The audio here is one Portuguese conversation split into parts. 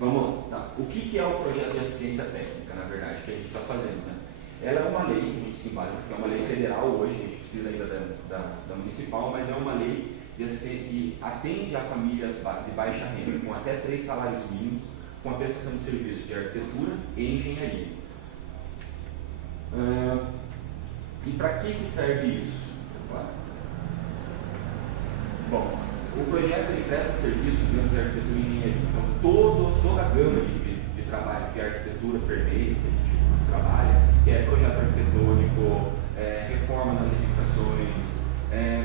Vamos lá. O que é o projeto de assistência técnica, na verdade, que a gente está fazendo, né? Ela é uma lei que a gente se embasa, que é uma lei federal hoje, a gente precisa ainda da municipal, mas é uma lei que atende a famílias de baixa renda, com até 3 salários mínimos, com a prestação de serviços de arquitetura e engenharia. E para que serve isso? Claro. Bom, o projeto ele presta serviço dentro de arquitetura e engenharia. Então, toda a gama de trabalho que a arquitetura permeia, que a gente trabalha, que é projeto arquitetônico, reforma nas edificações,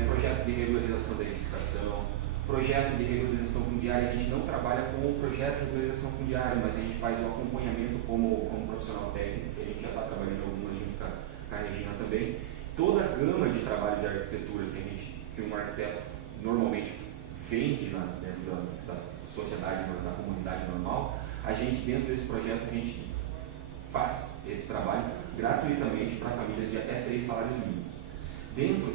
projeto de regularização da edificação, projeto de regularização fundiária. A gente não trabalha com o projeto de regularização fundiária, mas a gente faz o acompanhamento como profissional técnico, que a gente já está trabalhando algumas junto com a Regina também. Toda a gama de trabalho de arquitetura que um arquiteto normalmente vende dentro da sociedade, da comunidade normal, a gente, dentro desse projeto, a gente faz esse trabalho gratuitamente para famílias de até 3 salários mínimos. Dentro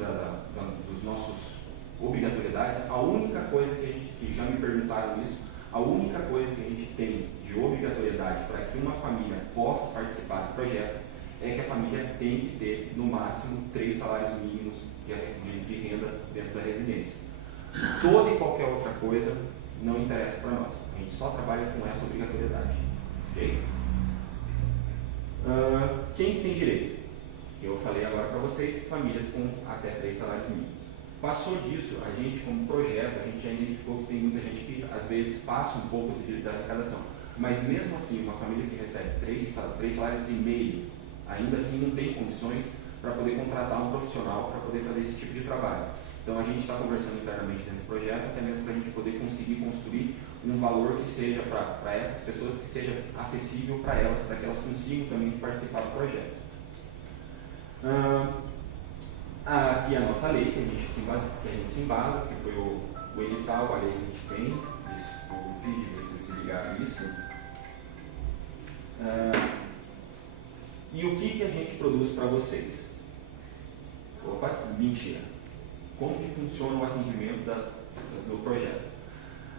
dos nossos obrigatoriedades, a única coisa que já me perguntaram isso, a única coisa que a gente tem de obrigatoriedade para que uma família possa participar do projeto é que a família tem que ter, no máximo, 3 salários mínimos de renda dentro da residência. Toda e qualquer outra coisa não interessa para nós. A gente só trabalha com essa obrigatoriedade. Ok? Quem tem direito? Eu falei agora para vocês, famílias com até 3 salários mínimos. Passou disso, a gente, como projeto, a gente já identificou que tem muita gente que, às vezes, passa um pouco do direito da arrecadação. Mas, mesmo assim, uma família que recebe 3 salários e meio, ainda assim não tem condições para poder contratar um profissional para poder fazer esse tipo de trabalho. Então, a gente está conversando internamente dentro do projeto, até mesmo para a gente poder conseguir construir um valor que seja para essas pessoas, que seja acessível para elas, para que elas consigam também participar do projeto. Aqui é a nossa lei, que a gente se embasa, que foi o edital, a lei que a gente tem. Vou pedir para desligar isso. E o que a gente produz para vocês? Opa, mentira. Como que funciona o atendimento do projeto?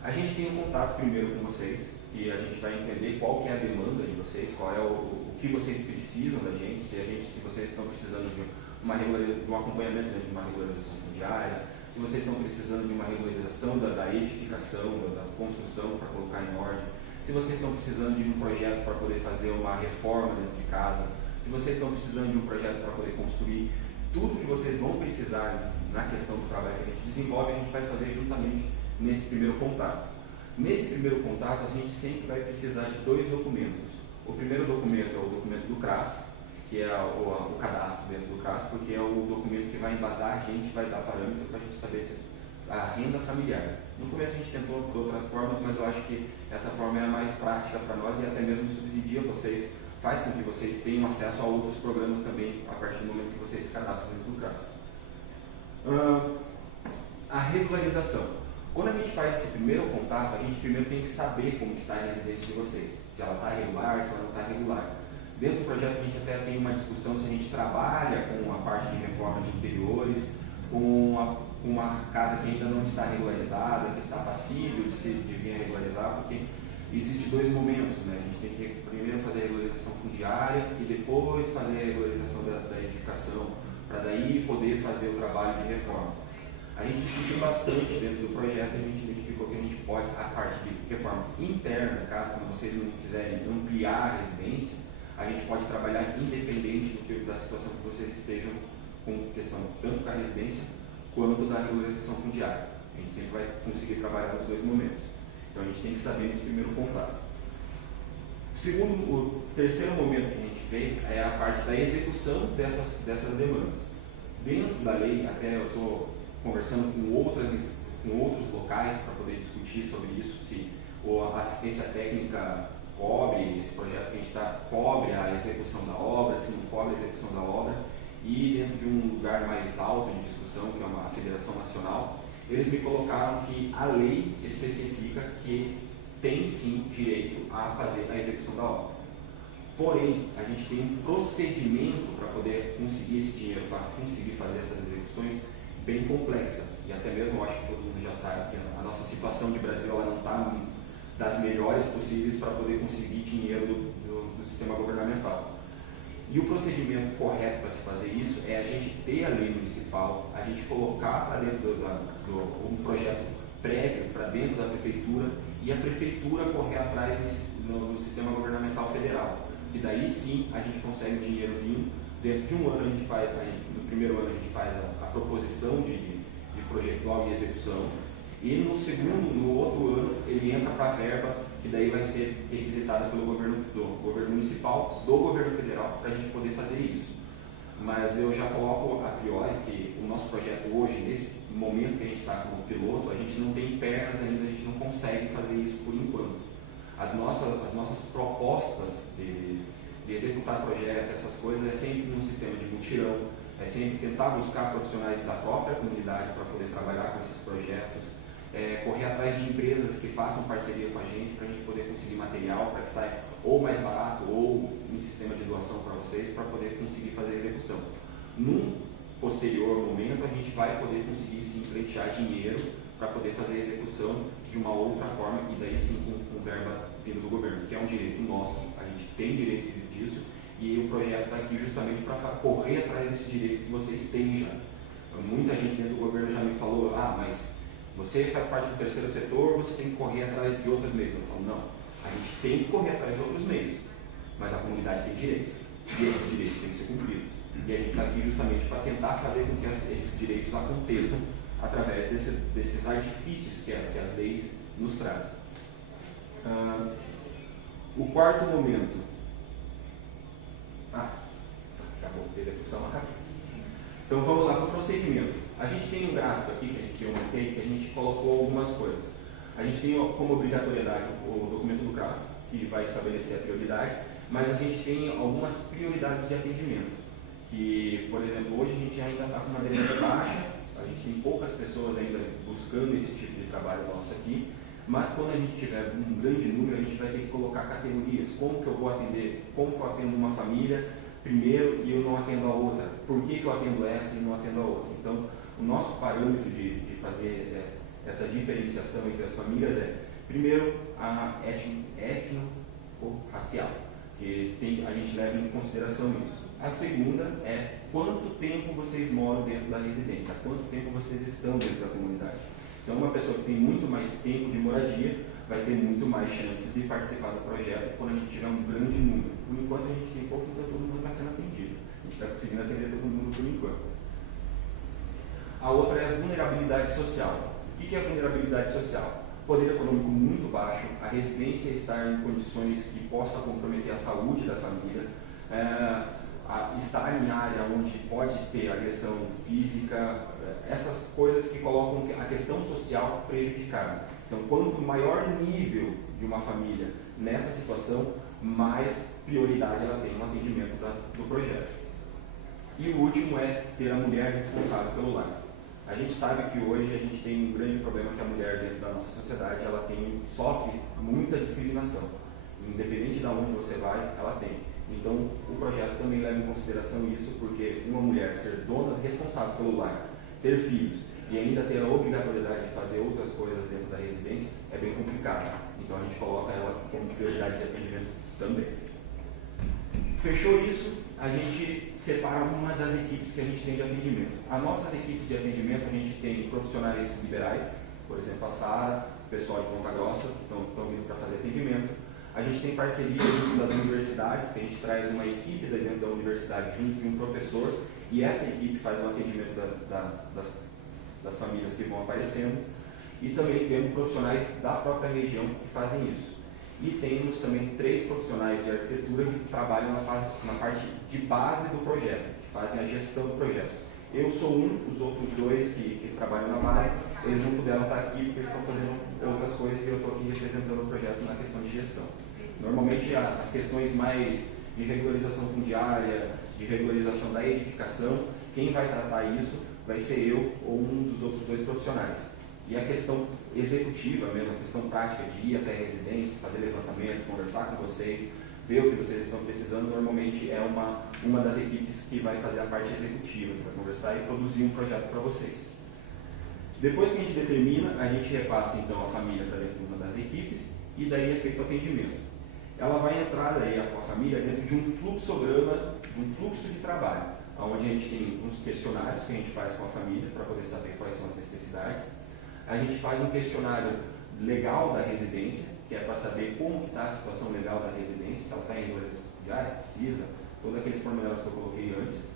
A gente tem um contato primeiro com vocês, e a gente vai entender qual que é a demanda de vocês, qual é o que vocês precisam da gente, se vocês estão precisando de um acompanhamento de uma regularização fundiária, se vocês estão precisando de uma regularização da edificação, da construção para colocar em ordem, se vocês estão precisando de um projeto para poder fazer uma reforma dentro de casa, se vocês estão precisando de um projeto para poder construir, tudo que vocês vão precisar na questão do trabalho que a gente desenvolve, a gente vai fazer juntamente nesse primeiro contato. Nesse primeiro contato, a gente sempre vai precisar de 2 documentos. O primeiro documento é o documento do CRAS, que é o cadastro dentro do CRAS, porque é o documento que vai embasar a gente, vai dar parâmetro para a gente saber se a renda familiar. No começo a gente tentou por outras formas, mas eu acho que essa forma é a mais prática para nós e até mesmo subsidia vocês, faz com que vocês tenham acesso a outros programas também a partir do momento que vocês se cadastram dentro do CRAS. A regularização. Quando a gente faz esse primeiro contato, a gente primeiro tem que saber como está a residência de vocês. Se ela está regular, se ela não está regular. Dentro do projeto a gente até tem uma discussão se a gente trabalha com a parte de reforma de interiores, com uma casa que ainda não está regularizada, que está passível de vir a regularizar, porque existem 2 momentos, né? A gente tem que primeiro fazer a regularização fundiária e depois fazer a regularização da edificação, para daí poder fazer o trabalho de reforma. A gente discutiu bastante dentro do projeto e a gente identificou que a gente pode, a parte de reforma interna, caso vocês não quiserem ampliar a residência, a gente pode trabalhar independente da situação que vocês estejam com questão tanto da residência quanto da regularização fundiária. A gente sempre vai conseguir trabalhar nos 2 momentos. Então a gente tem que saber nesse primeiro contato. O terceiro momento que a gente vê é a parte da execução dessas demandas. Dentro da lei, até eu estou conversando com outros locais para poder discutir sobre isso, se a assistência técnica cobre, esse projeto que a gente está, cobre a execução da obra, se não cobre a execução da obra, e dentro de um lugar mais alto de discussão, que é uma federação nacional, eles me colocaram que a lei especifica que tem sim direito a fazer a execução da obra. Porém, a gente tem um procedimento para poder conseguir esse dinheiro, para conseguir fazer essas execuções bem complexa. E até mesmo, eu acho que todo mundo já sabe que a nossa situação de Brasil ela não está das melhores possíveis possíveis para poder conseguir dinheiro do sistema governamental. E o procedimento correto para se fazer isso é a gente ter a lei municipal, a gente colocar para dentro um projeto prévio para dentro da prefeitura e a prefeitura correr atrás no sistema governamental federal. E daí sim a gente consegue o dinheiro vindo. Dentro de um ano a gente faz, no primeiro ano a gente faz a proposição de projetual e execução. E no outro ano, ele entra para a verba, que daí vai ser requisitada pelo governo municipal, do governo federal, para a gente poder fazer isso. Mas eu já coloco a priori que o nosso projeto hoje, nesse momento que a gente está como piloto, a gente não tem pernas ainda, a gente não consegue fazer isso por enquanto. As nossas propostas de executar projeto, essas coisas, é sempre num sistema de mutirão, é sempre tentar buscar profissionais da própria comunidade para poder trabalhar com esses projetos, correr atrás de empresas que façam parceria com a gente para a gente poder conseguir material para que saia ou mais barato ou em sistema de doação para vocês para poder conseguir fazer a execução. Num posterior momento a gente vai poder conseguir sim pleitear dinheiro para poder fazer a execução de uma outra forma e daí sim com verba vindo do governo, que é um direito nosso, a gente tem direito disso e o projeto está aqui justamente para correr atrás desse direito que vocês têm já. Muita gente dentro do governo já me falou, mas você faz parte do terceiro setor, você tem que correr atrás de outros meios. Eu falo, não, a gente tem que correr atrás de outros meios, mas a comunidade tem direitos, e esses direitos têm que ser cumpridos. E a gente está aqui justamente para tentar fazer com que esses direitos aconteçam através desses artifícios que as leis nos trazem. O quarto momento. Acabou, execução acabou. Então vamos lá para o procedimento. A gente tem um gráfico aqui que eu montei, que a gente colocou algumas coisas. A gente tem como obrigatoriedade o documento do CRAS, que vai estabelecer a prioridade, mas a gente tem algumas prioridades de atendimento. Que, por exemplo, hoje a gente ainda está com uma demanda baixa, a gente tem poucas pessoas ainda buscando esse tipo de trabalho nosso aqui, mas quando a gente tiver um grande número, a gente vai ter que colocar categorias. Como que eu vou atender? Como que eu atendo uma família primeiro e eu não atendo a outra? Por que eu atendo essa e não atendo a outra? Então, o nosso parâmetro de fazer essa diferenciação entre as famílias é, primeiro, a étnico-racial, que a gente leva em consideração isso. A segunda é quanto tempo vocês moram dentro da residência, quanto tempo vocês estão dentro da comunidade. Então, uma pessoa que tem muito mais tempo de moradia vai ter muito mais chances de participar do projeto quando a gente tiver um grande número. Por enquanto, a gente tem pouco, então todo mundo está sendo atendido. A gente está conseguindo atender todo mundo por enquanto. A outra é a vulnerabilidade social. O que é a vulnerabilidade social? Poder econômico muito baixo, a residência estar em condições que possa comprometer a saúde da família, estar em área onde pode ter agressão física, essas coisas que colocam a questão social prejudicada. Então, quanto maior nível de uma família nessa situação, mais prioridade ela tem no atendimento do projeto. E o último é ter a mulher responsável pelo lar. A gente sabe que hoje a gente tem um grande problema que a mulher dentro da nossa sociedade sofre muita discriminação. Independente de onde você vai, ela tem. Então, o projeto também leva em consideração isso, porque uma mulher ser dona, responsável pelo lar, ter filhos e ainda ter a obrigatoriedade de fazer outras coisas dentro da residência é bem complicado. Então, a gente coloca ela como prioridade de atendimento também. Fechou isso, a gente separa uma das equipes que a gente tem de atendimento. As nossas equipes de atendimento, a gente tem profissionais liberais, por exemplo, a Sara, o pessoal de Ponta Grossa, que estão vindo para fazer atendimento. A gente tem parceria junto das universidades, que a gente traz uma equipe dentro da universidade junto de um professor, e essa equipe faz o atendimento das famílias que vão aparecendo. E também temos profissionais da própria região que fazem isso. E temos também 3 profissionais de arquitetura que trabalham na parte de base do projeto, que fazem a gestão do projeto. Eu sou os outros 2 que trabalham na base, eles não puderam estar aqui porque eles estão fazendo outras coisas e eu estou aqui representando o projeto na questão de gestão. Normalmente as questões mais de regularização fundiária, de regularização da edificação, quem vai tratar isso vai ser eu ou um dos outros 2 profissionais. E a questão executiva mesmo, a questão prática de ir até a residência, fazer levantamento, conversar com vocês, ver o que vocês estão precisando, normalmente é uma das equipes que vai fazer a parte executiva, que vai conversar e produzir um projeto para vocês. Depois que a gente determina, a gente repassa então a família para dentro de uma das equipes e e daí é feito o atendimento. Ela vai entrar daí com a família dentro de um fluxograma, de um fluxo de trabalho, onde a gente tem uns questionários que a gente faz com a família para poder saber quais são as necessidades. A gente faz um questionário legal da residência, que é para saber como está a situação legal da residência, se ela está em regulação fundiária, se precisa, todos aqueles pormenores que eu coloquei antes.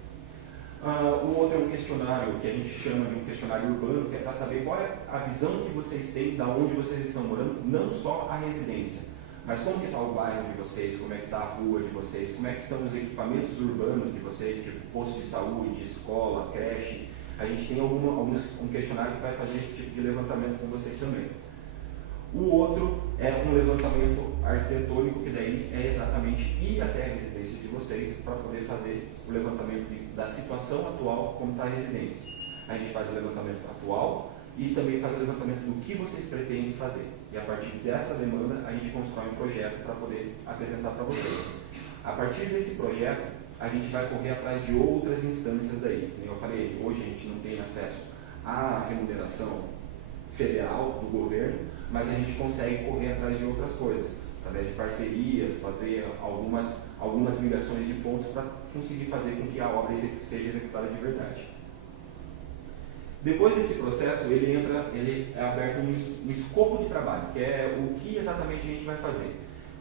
O outro é um questionário que a gente chama de um questionário urbano, que é para saber qual é a visão que vocês têm de onde vocês estão morando, não só a residência, mas como que está o bairro de vocês, como é que está a rua de vocês, como é que estão os equipamentos urbanos de vocês, tipo posto de saúde, escola, creche. A gente tem um questionário que vai fazer esse tipo de levantamento com vocês também. O outro é um levantamento arquitetônico, que daí é exatamente ir até a residência de vocês para poder fazer o levantamento da situação atual, como está a residência. A gente faz o levantamento atual e também faz o levantamento do que vocês pretendem fazer. E a partir dessa demanda, a gente constrói um projeto para poder apresentar para vocês. A partir desse projeto, a gente vai correr atrás de outras instâncias daí. Como eu falei, hoje a gente não tem acesso à remuneração federal do governo, mas a gente consegue correr atrás de outras coisas, através de parcerias, fazer algumas ligações de pontos para conseguir fazer com que a obra seja executada de verdade. Depois desse processo, ele é aberto no escopo de trabalho, que é o que exatamente a gente vai fazer.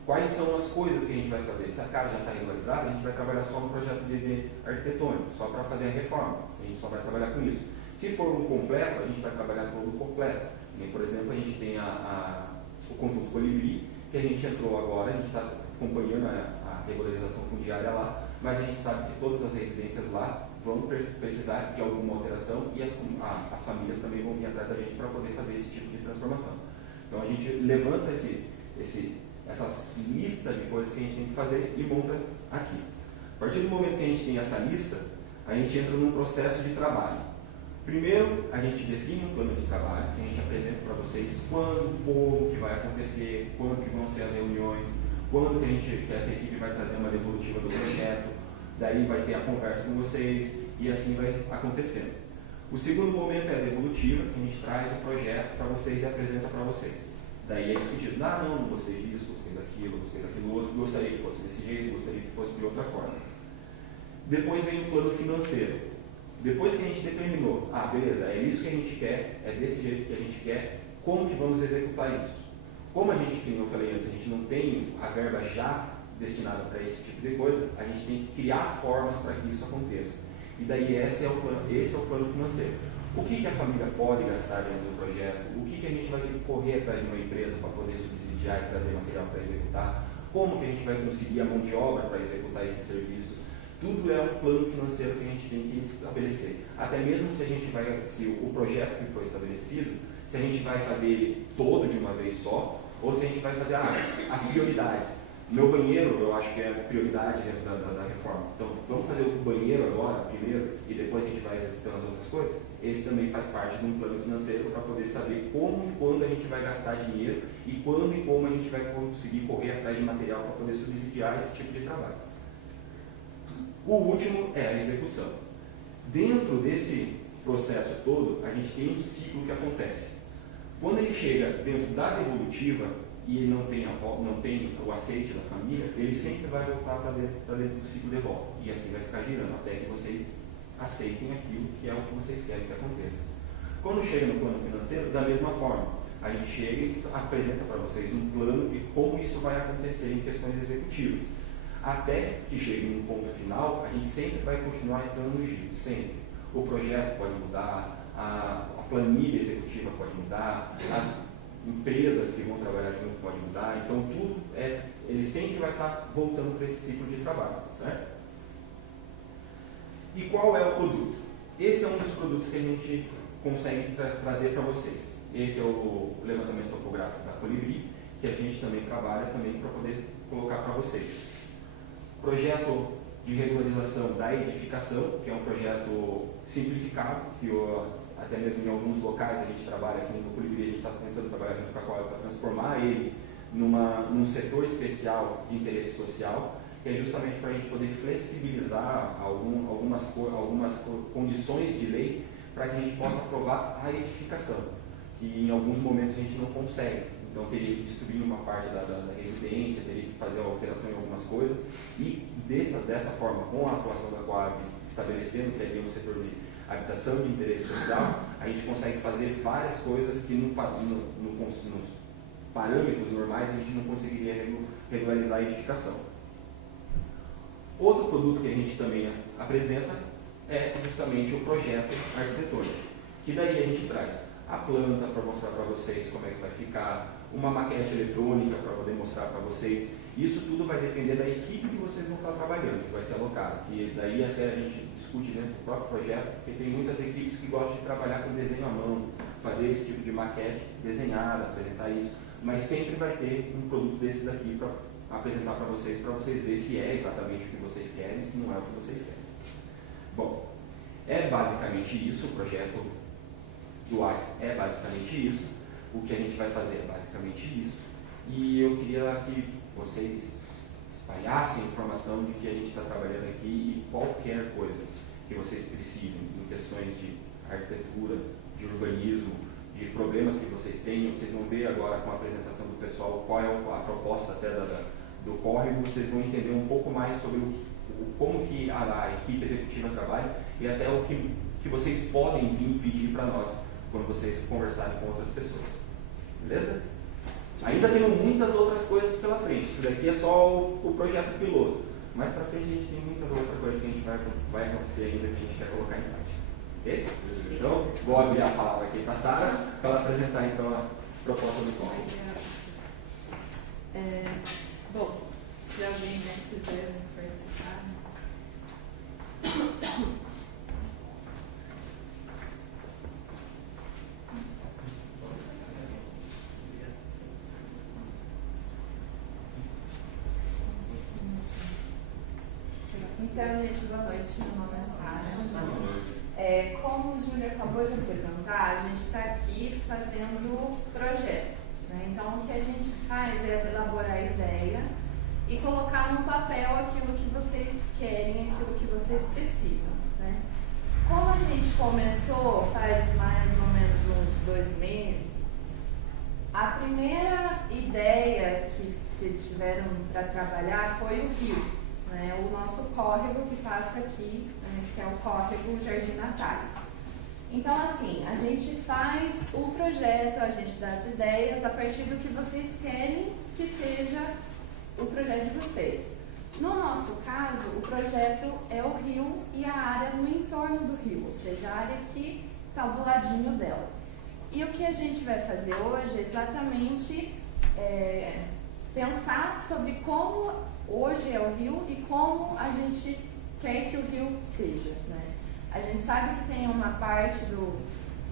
Quais são as coisas que a gente vai fazer? Se a casa já está regularizada, a gente vai trabalhar só no projeto de arquitetônico, só para fazer a reforma. A gente só vai trabalhar com isso. Se for um completo, a gente vai trabalhar todo o completo. E, por exemplo, a gente tem o conjunto Colibri, que a gente entrou agora, a gente está acompanhando a regularização fundiária lá, mas a gente sabe que todas as residências lá vão precisar de alguma alteração e as famílias também vão vir atrás da gente para poder fazer esse tipo de transformação. Então a gente levanta essa lista de coisas que a gente tem que fazer e monta aqui. A partir do momento que a gente tem essa lista, a gente entra num processo de trabalho. Primeiro, a gente define um plano de trabalho, que a gente apresenta para vocês quando, como que vai acontecer, quando que vão ser as reuniões, quando que essa equipe vai trazer uma devolutiva do projeto, daí vai ter a conversa com vocês e assim vai acontecendo. O segundo momento é a devolutiva, que a gente traz o projeto para vocês e apresenta para vocês. Daí é discutido, não gostei disso, gostei daquilo outro, gostaria que fosse desse jeito, gostaria que fosse de outra forma. Depois vem o plano financeiro. Depois que a gente determinou, beleza, é isso que a gente quer, é desse jeito que a gente quer, como que vamos executar isso? Como a gente, como eu falei antes, a gente não tem a verba já destinada para esse tipo de coisa, a gente tem que criar formas para que isso aconteça. E daí esse é o plano financeiro. O que a família pode gastar dentro do projeto? O que a gente vai ter que correr atrás de uma empresa para poder subsidiar e trazer material para executar? Como que a gente vai conseguir a mão de obra para executar esse serviço? Tudo é um plano financeiro que a gente tem que estabelecer. Até mesmo se o projeto que foi estabelecido, se a gente vai fazer ele todo de uma vez só, ou se a gente vai fazer as prioridades. Meu banheiro, eu acho que é a prioridade da reforma. Então, vamos fazer o banheiro agora, primeiro, e depois a gente vai executando as outras coisas? Esse também faz parte de um plano financeiro para poder saber como e quando a gente vai gastar dinheiro e quando e como a gente vai conseguir correr atrás de material para poder subsidiar esse tipo de trabalho. O último é a execução. Dentro desse processo todo, a gente tem um ciclo que acontece. Quando ele chega dentro da devolutiva e ele não tem o aceite da família, ele sempre vai voltar para dentro do ciclo de volta. E assim vai ficar girando até que vocês aceitem aquilo que é o que vocês querem que aconteça. Quando chega no plano financeiro, da mesma forma, a gente chega e apresenta para vocês um plano de como isso vai acontecer em questões executivas. Até que chegue num ponto final, a gente sempre vai continuar entrando no giro, sempre. O projeto pode mudar, a planilha executiva pode mudar, as empresas que vão trabalhar junto podem mudar, então tudo ele sempre vai estar voltando para esse ciclo de trabalho, certo? E qual é o produto? Esse é um dos produtos que a gente consegue trazer para vocês. Esse é o levantamento topográfico da Colibri, que a gente também trabalha para poder colocar para vocês. Projeto de regularização da edificação, que é um projeto simplificado, que até mesmo em alguns locais a gente trabalha aqui no Colibri, a gente está tentando trabalhar junto com a Coab para transformar ele num setor especial de interesse social, que é justamente para a gente poder flexibilizar algumas condições de lei para que a gente possa aprovar a edificação, que em alguns momentos a gente não consegue. então teria que destruir uma parte da residência, teria que fazer uma alteração em algumas coisas, e dessa forma, com a atuação da Coab, estabelecendo que ali é um setor de habitação de interesse social, a gente consegue fazer várias coisas que nos parâmetros normais a gente não conseguiria regularizar a edificação. Outro produto que a gente também apresenta é justamente o projeto arquitetônico, que daí a gente traz a planta para mostrar para vocês como é que vai ficar, uma maquete eletrônica para poder mostrar para vocês. Isso tudo vai depender da equipe que vocês vão estar trabalhando, que vai ser alocada. E daí até a gente discute dentro do próprio projeto, porque tem muitas equipes que gostam de trabalhar com desenho à mão, fazer esse tipo de maquete desenhada, apresentar isso, mas sempre vai ter um produto desse daqui para apresentar para vocês verem se é exatamente o que vocês querem, se não é o que vocês querem. Bom, é basicamente isso, o projeto do ARCS é basicamente isso, o que a gente vai fazer é basicamente isso, e eu queria que vocês espalhassem a informação de que a gente está trabalhando aqui e qualquer coisa que vocês precisem em questões de arquitetura, de urbanismo, de problemas que vocês tenham. Vocês vão ver agora com a apresentação do pessoal qual é a proposta até do córrego, vocês vão entender um pouco mais sobre como que a equipe executiva trabalha e até o que vocês podem vir pedir para nós quando vocês conversarem com outras pessoas. Beleza? Ainda tem muitas outras coisas pela frente. Isso daqui é só o projeto piloto. Mais para frente a gente tem muitas outras coisas que a gente vai acontecer ainda que a gente quer colocar em prática. Ok? Então, vou abrir a palavra aqui para a Sara para ela apresentar então a proposta do córrego. Bom, se alguém quiser participar. Então, gente, boa noite. Meu nome é Sara. Como o Júlio acabou de apresentar, a gente está aqui fazendo projeto. Né? Então, o que a gente faz é elaborar a ideia e colocar no papel aquilo que vocês querem, aquilo que vocês precisam. Né? Como a gente começou faz mais ou menos uns 2 meses, a primeira ideia que tiveram para trabalhar foi o rio. Né, o nosso córrego que passa aqui, né, que é o córrego Jardim Natálios. Então, assim, a gente faz o projeto, a gente dá as ideias a partir do que vocês querem que seja o projeto de vocês. No nosso caso, o projeto é o rio e a área no entorno do rio, ou seja, a área que está do ladinho dela. E o que a gente vai fazer hoje é exatamente pensar sobre como hoje é o rio e como a gente quer que o rio seja. Né? A gente sabe que tem uma parte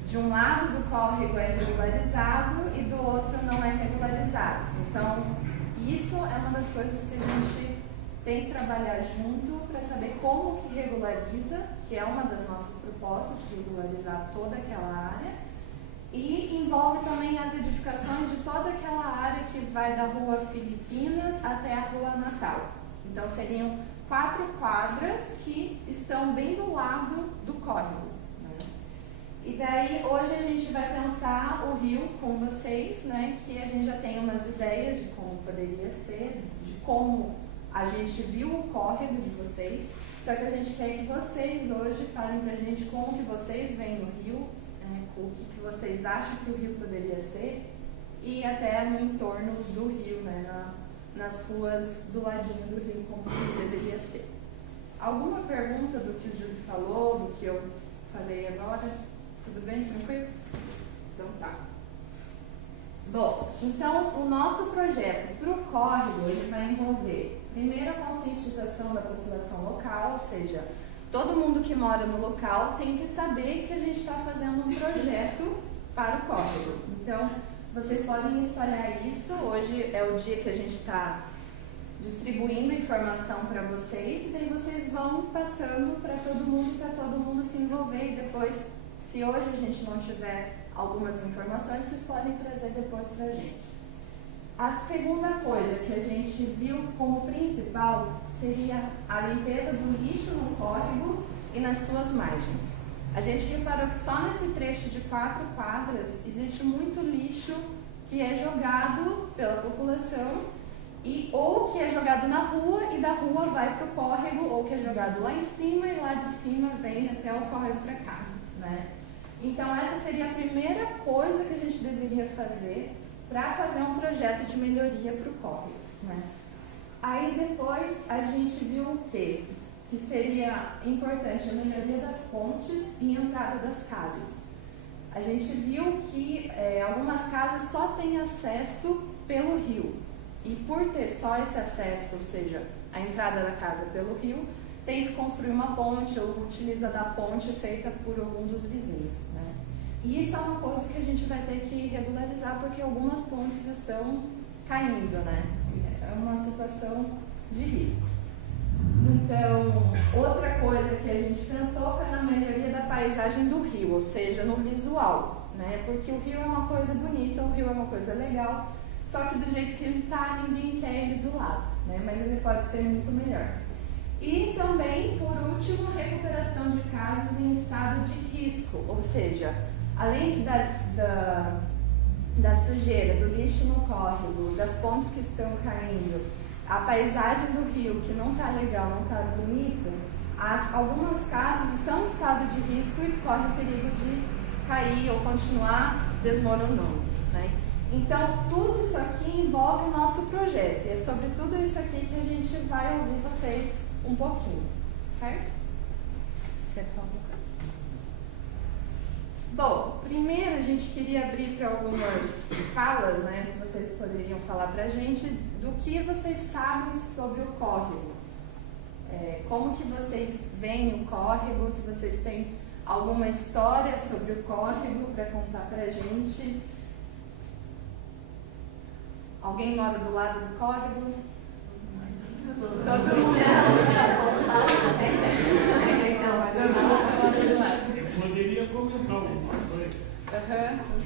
de um lado do córrego é regularizado e do outro não é regularizado. Então, isso é uma das coisas que a gente tem que trabalhar junto para saber como que regulariza, que é uma das nossas propostas, regularizar toda aquela área. E envolve também as edificações de toda aquela área que vai da Rua Filipinas até a Rua Natal. Então, seriam 4 quadras que estão bem do lado do córrego. Né? E daí, hoje a gente vai pensar o rio com vocês, né? Que a gente já tem umas ideias de como poderia ser, de como a gente viu o córrego de vocês. Só que a gente quer que vocês hoje falem pra gente como que vocês veem o rio, o que vocês acham que o rio poderia ser e até no entorno do rio, né, nas ruas do ladinho do rio, como que deveria ser. Alguma pergunta do que o Júlio falou, do que eu falei agora? Tudo bem? Tranquilo? Então tá. Bom, então o nosso projeto para o córrego ele vai envolver primeiro a conscientização da população local, ou seja, todo mundo que mora no local tem que saber que a gente está fazendo um projeto para o córrego. Então, vocês podem espalhar isso. Hoje é o dia que a gente está distribuindo informação para vocês, e daí vocês vão passando para todo mundo se envolver. E depois, se hoje a gente não tiver algumas informações, vocês podem trazer depois para a gente. A segunda coisa que a gente viu como principal seria a limpeza do lixo no córrego e nas suas margens. A gente reparou que só nesse trecho de 4 quadras existe muito lixo que é jogado pela população, ou que é jogado na rua e da rua vai para o córrego, ou que é jogado lá em cima e lá de cima vem até o córrego para cá, né? Então essa seria a primeira coisa que a gente deveria fazer para fazer um projeto de melhoria para o córrego, né? Aí depois a gente viu o quê? Que seria importante a melhoria das pontes e entrada das casas. A gente viu que algumas casas só têm acesso pelo rio. E por ter só esse acesso, ou seja, a entrada da casa pelo rio, tem que construir uma ponte ou utiliza da ponte feita por algum dos vizinhos, né? E isso é uma coisa que a gente vai ter que regularizar porque algumas pontes estão caindo, né? É uma situação de risco. Então, outra coisa que a gente pensou foi na melhoria da paisagem do rio, ou seja, no visual, né? Porque o rio é uma coisa bonita, o rio é uma coisa legal, só que do jeito que ele está, ninguém quer ele do lado, né? Mas ele pode ser muito melhor. E também, por último, recuperação de casas em estado de risco, ou seja, além da sujeira, do lixo no córrego, das pontes que estão caindo, a paisagem do rio que não está legal, não está bonita, algumas casas estão em estado de risco e correm o perigo de cair ou continuar desmoronando, né? Então, tudo isso aqui envolve o nosso projeto. E é sobre tudo isso aqui que a gente vai ouvir vocês um pouquinho, certo? Quer falar um pouco? Bom, primeiro a gente queria abrir para algumas falas, né, que vocês poderiam falar para a gente do que vocês sabem sobre o córrego. Como que vocês veem o córrego, se vocês têm alguma história sobre o córrego para contar para a gente. Alguém mora do lado do córrego? Todo mundo. Eu poderia comentar alguma coisa.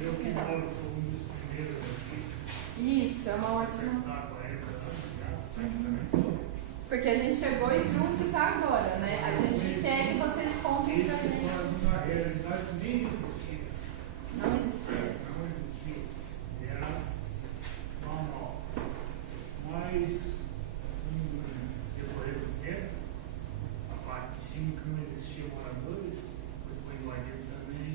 Eu que moro, sou um dos primeiros aqui. Isso, é uma ótima. Está 40 anos já. Porque a gente chegou e viu o que está agora, né? A gente quer que vocês contem pra gente. Esse na realidade nem existia. Não existia. Não existia. Era normal. Mas, no decorrer do tempo, a parte de cima que não existia moradores, depois foi invadido também.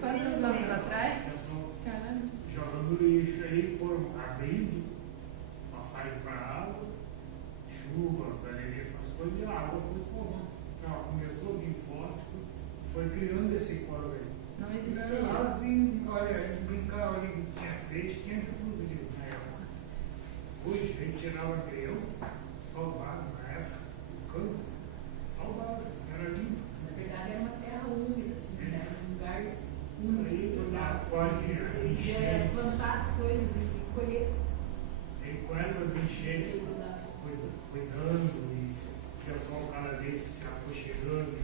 Quantos anos atrás? Senhora? Jogando lixo aí, foram abrindo, passaram para a água, chuva, galeria, essas coisas, e a água foi escorrendo. Ela começou a vir forte, foi criando esse coro aí. Não existia. Assim, olha, a gente brincava ali, tinha peixe, tinha tudo ali na época. Hoje, a gente tirava agrião, salvado na época, o campo, salvado, era limpo. Na verdade, era uma terra úmida, assim, era um lugar úmido. Aí, quase as Você podia enchentes. plantar coisas e colher. E com essas enchentes, cuidando, e o pessoal cada vez se aconchegando, e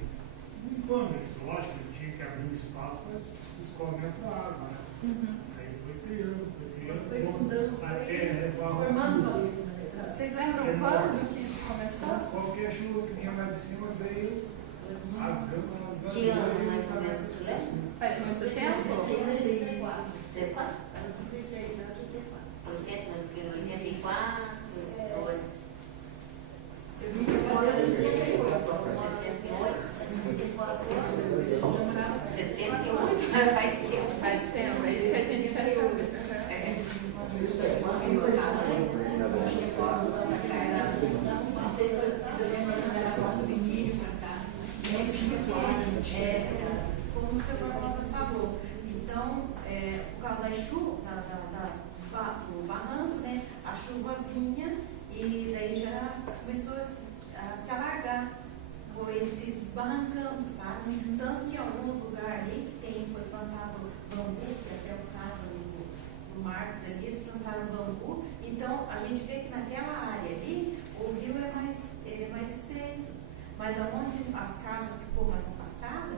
limpando eles, lógico, eles tinham que abrir um espaço para escoamento da água, né? Aí foi criando, Foi fundando, até formando família, na verdade. Vocês lembram quando que isso começou? qualquer chuva que vinha lá de cima veio rasgando. Que ano mais ou menos você lembra? Faz muito tempo? 84. Você é quanto? Faz 53 anos, 84. 84, 2. Eu vim para o Brasil em 78. 78? Faz tempo. Faz tempo, é isso que a gente quer saber. Não sei se você lembra quando era a nossa menina para cá. Não tinha toalha. Como o seu Barbosa falou. Então, por causa da chuva, do barranco, né, a chuva vinha e daí já começou a se alargar. Foi se desbarrancando, sabe? Tanto que em algum lugar ali que foi plantado bambu, que até o caso do Marcos ali, eles plantaram bambu. Então, a gente vê que naquela área ali, o rio é mais estreito. Mas aonde as casas ficou mais afastada,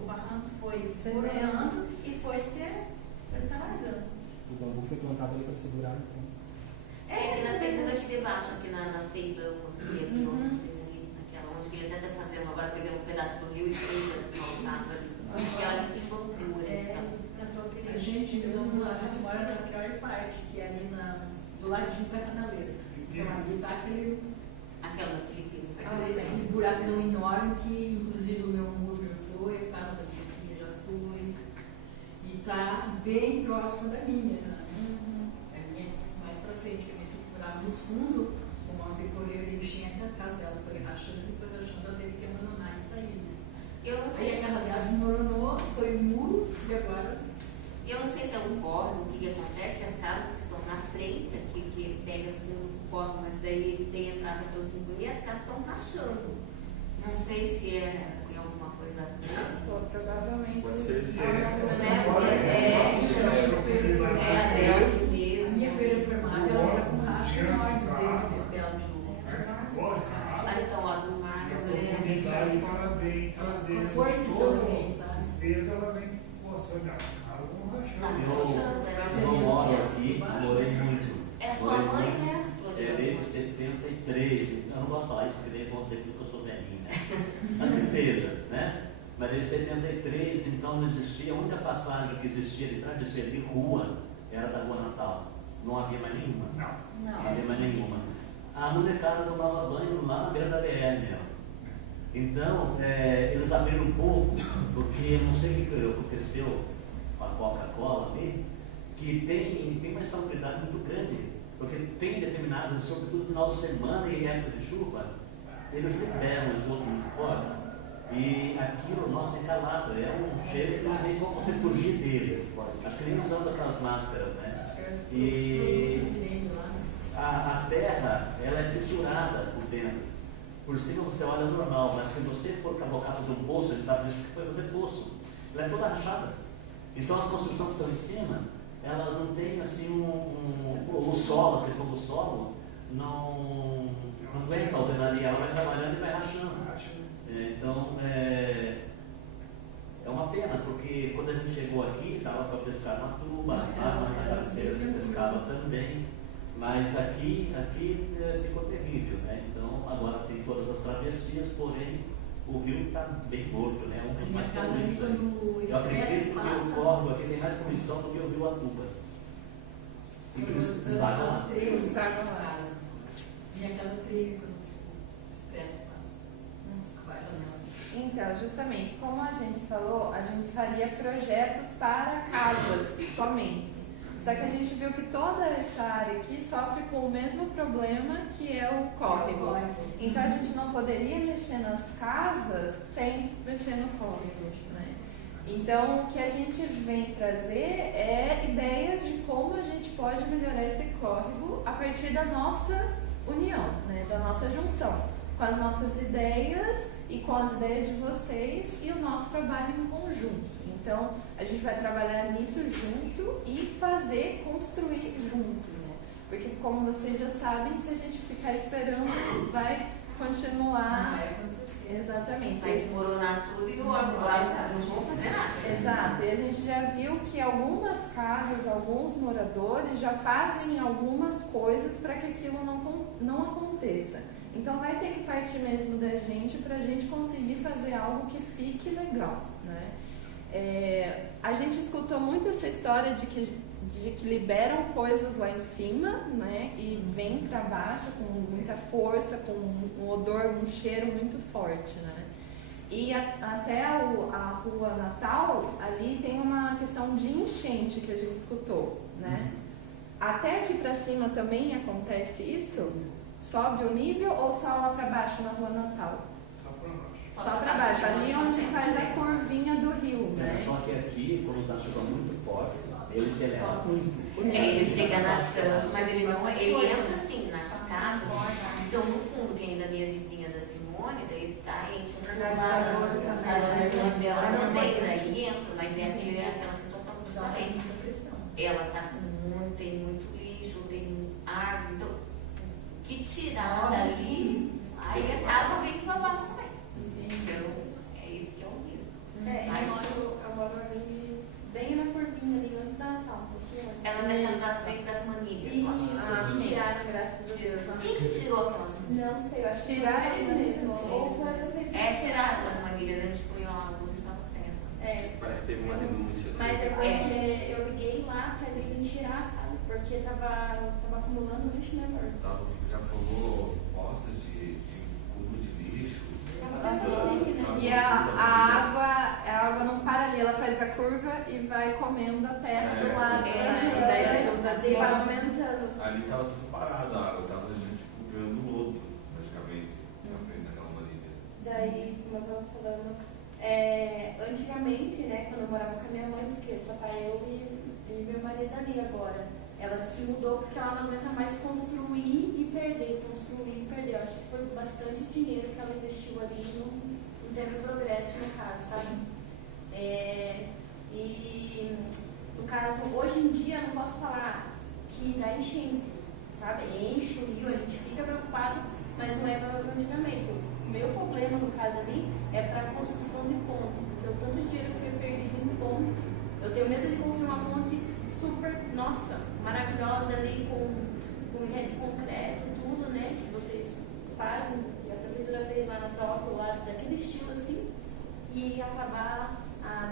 o barranco foi se molhando e foi se alargando. O bambu foi plantado ali para segurar o tempo. Aqui na seita nós tivemos baixo, aqui na seita, aqui naquela onde que ele até está fazendo, agora pegando um pedaço do rio e fez a calçada ali. Porque olha que bom. gente mora na pior parte, que é ali do ladinho da canaleira. Então ali está Aquela Filipinas. aquele buracão enorme que inclusive o meu muro já foi, a casa da minha filha já foi. E está bem próximo da minha. Né? A minha mais para frente, que a minha filha morava nos fundos, com uma pecoreira de enchente, a casa dela foi rachando e foi rachando, ela teve que abandonar e sair. Né? Eu não sei Aí a se casa dela desmoronou, foi muro e agora. eu não sei se é um córrego, o que acontece, que as casas que estão na frente, aqui, que pega fundo do córrego, mas daí ele tem entrada pelo sintonia, as casas estão rachando. Não sei se tem alguma coisa a ver. Pô, provavelmente. Pode ser esse. É a Delta mesmo. A minha feira formada, ela está com racha enorme dentro dela de novo. Ah, então, ó, do mar, E a mas eu lembrei profundidade que ela vem trazendo Com força todo também, sabe? o peso, ela vem mostrando as casas vão tá rachando. rachando. Eu não moro aqui, morei muito. É sua Morei mãe, muito. né? É desde 73, eu não gosto de falar isso porque daí vão dizer que eu sou velhinho, né? Mas que seja, né? Mas desde 73, então não existia, a única passagem que existia de travesseiro de rua era da Rua Natal. Não havia mais nenhuma. Não havia mais nenhuma. A molecada tomava banho lá na beira da BR mesmo. Então, eles abriram um pouco, porque eu não sei o que aconteceu com a Coca-Cola ali, que tem uma insalubridade muito grande. Porque tem determinado, sobretudo no final de semana e época de chuva, eles liberam o esgoto muito forte. E aquilo, nossa, é calado, é um cheiro que não tem como você fugir dele. Acho que nem usando aquelas máscaras, né? E a terra, ela é fissurada por dentro. Por cima você olha normal, mas se você for com a bocaça de um poço, ele sabe disso que foi fazer poço. Ela é toda rachada. Então as construções que estão em cima, elas não têm assim o solo, a pressão do solo, não aguenta a alvenaria, ela vai trabalhando e vai rachando. Então é uma pena, porque quando a gente chegou aqui, estava para pescar na tuba, lá na cabeceira se pescava também, mas aqui ficou terrível, né? Então agora tem todas as travessias, porém o rio está bem morto, né? Um dos mais poluídos aí. Eu acredito que o córrego aqui tem mais poluição do que o rio Atuba. E que eles desagam lá. Desagam lá. Minha casa treme quando o expresso passa. Vai janela. Então, justamente, como a gente falou, a gente faria projetos para casas somente. Só que a gente viu que toda essa área aqui sofre com o mesmo problema que é o córrego. Então a gente não poderia mexer nas casas sem mexer no córrego, né? Então o que a gente vem trazer é ideias de como a gente pode melhorar esse córrego a partir da nossa união, né? Da nossa junção, com as nossas ideias e com as ideias de vocês e o nosso trabalho em conjunto. Então, a gente vai trabalhar nisso junto e construir junto, né? Porque, como vocês já sabem, se a gente ficar esperando, vai continuar. Vai acontecer. Exatamente. Vai desmoronar tudo e agora não vão fazer nada. Exato. E a gente já viu que algumas casas, alguns moradores já fazem algumas coisas para que aquilo não aconteça. Então, vai ter que partir mesmo da gente para a gente conseguir fazer algo que fique legal, né? A gente escutou muito essa história de que liberam coisas lá em cima, né, e vem para baixo com muita força, com um odor, um cheiro muito forte, né. E até a Rua Natal, ali tem uma questão de enchente que a gente escutou, né. Até aqui para cima também acontece isso? Sobe o nível ou só lá para baixo na Rua Natal? Só para baixo, ali onde faz a curvinha do rio, né? Só que aqui, quando está chovendo muito forte, ele se eleva muito. Ele chega na tampa, mas ele entra assim nas casas. Então, no fundo, que ainda a minha vizinha da Simone, daí entra na irmã dela também, daí entra, mas é aquela situação que eu falei. Ela está com tem muito lixo, tem árvore, então, que tirar dali, aí a casa vem para baixo também. Então, é isso que é um risco. Eu moro ali, bem na curvinha ali, antes da Natal. Ela vai cantar dentro das manilhas. Isso, que tiraram, graças a Deus. Quem que tirou aquelas manilhas? Não sei, eu acho que tiraram eles mesmo. Tiraram das manilhas, a gente foi lá, onde estava sem essa. Parece que teve uma denúncia. Assim. Mas é porque eu liguei lá pra ele vir tirar, sabe? Porque tava acumulando lixo, né, amor? Já formou poças de cubo de lixo. Tava pensando ali, né? E a água não para ali, ela faz a curva e vai comendo a terra do lado. Né? E daí vai aumentando. Ali estava tudo parado, a água, estava tipo virando lodo, praticamente, na frente daquela marinha. Daí, como eu tava falando, antigamente, né, quando eu morava com a minha mãe, porque só tá eu e meu marido ali agora, ela se mudou porque ela não aguenta mais construir e perder. Eu acho que foi bastante dinheiro que ela investiu ali, não teve progresso no caso, sabe? E no caso, hoje em dia, eu não posso falar que dá enchente, sabe? Enche o rio, a gente fica preocupado, mas não é igual antigamente. O meu problema, no caso ali, é para a construção de ponte, porque o tanto de dinheiro que foi perdido em ponte. Eu tenho medo de construir uma ponte super, nossa, maravilhosa ali, com rede de concreto, tudo, né, que vocês fazem, que a prefeitura fez lá na Trófilo, lá daquele estilo assim, e acabar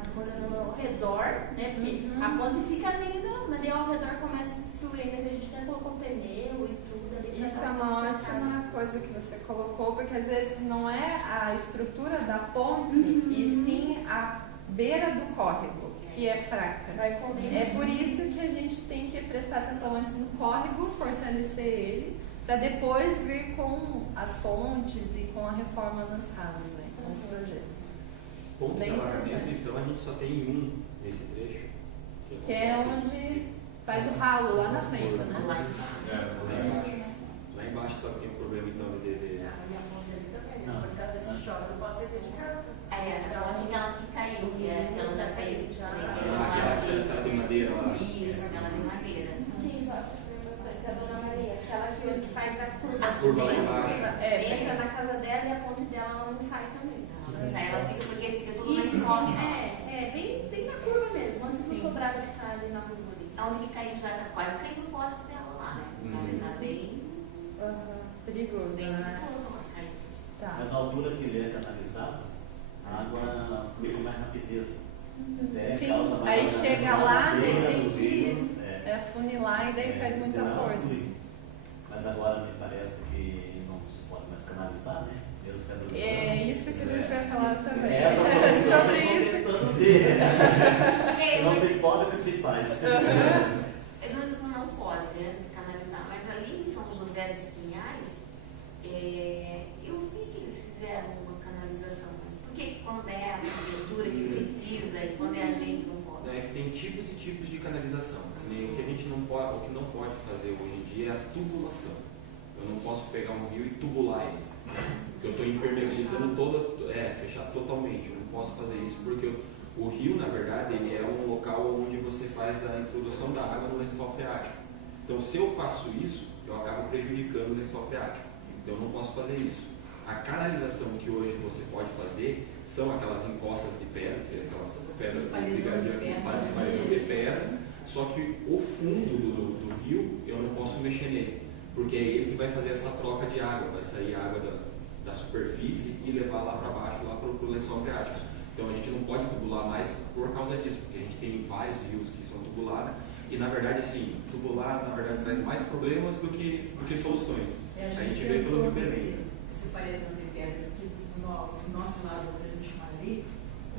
no redor, né, porque a ponte fica linda, mas daí ao redor começa a destruir, né, a gente até colocou pneu e tudo ali. Isso é uma ótima coisa que você colocou, porque às vezes não é a estrutura da ponte, e sim a beira do córrego, que é fraca. É por isso que a gente tem que prestar atenção antes no córrego, fortalecer ele, para depois vir com as pontes e com a reforma nas casas, né, com os projetos. Ponto de Bem alagamento, interessante. então a gente só tem um nesse trecho. Que é onde faz o ralo lá na frente, né? Lá embaixo só que tem um problema então de... A minha ponte ali também, né? Porque cada vez que chove eu posso ir de casa. A ponte que ela que caiu, que ela já caiu, Aquela de madeira lá. Isso, aquela de madeira. Quem sofre bastante é a Dona Maria, aquela que faz a curva. A curva lá embaixo. Entra na casa dela e a ponte dela ela não sai também. Aí ela fica porque fica tudo mais Isso, forte. bem na curva mesmo, antes do sobrado ficar ali na curva ali. Onde que caiu já tá quase caindo o poste dela lá, né? Então ele tá bem Perigoso, né? perigoso lá cair. Tá. Mas na altura que ele é canalizado, a água flui com mais rapidez. Até Sim, causa mais aí alagamento chega na lá, beira daí tem do que rio, funilar e daí faz muita ela força. flui. Mas agora me parece que não se pode mais canalizar, né? Mesmo sendo É isso que a gente vai falar também. Essa Sobre isso. Não se pode, o que se faz. Não pode, né, canalizar, mas ali em São José dos Pinhais, eu vi que eles fizeram uma canalização, mas por que quando é a prefeitura que precisa e quando é a gente não pode? É que tem tipos e tipos de canalização. O que a gente não pode, o que não pode fazer hoje em dia é a tubulação. Eu não posso pegar um rio e tubular ele. Porque eu estou impermeabilizando fechar totalmente. Eu não posso fazer isso porque o rio, na verdade, ele é um local onde você faz a introdução da água no lençol freático. Então, se eu faço isso, eu acabo prejudicando o lençol freático. Então, eu não posso fazer isso. A canalização que hoje você pode fazer são aquelas encostas de pedra, que é aquelas pedras de pedra, só que o fundo do rio eu não posso mexer nele, porque é ele que vai fazer essa troca de água, vai sair água da superfície e levar lá para baixo, lá para o lençol freático. Então a gente não pode tubular mais por causa disso, porque a gente tem vários rios que são tubulados e na verdade assim, tubular na verdade traz mais problemas do que soluções. A gente vê pelo Rio Belém. Esse paredão de pedra aqui do nosso lado, onde a gente fala ali,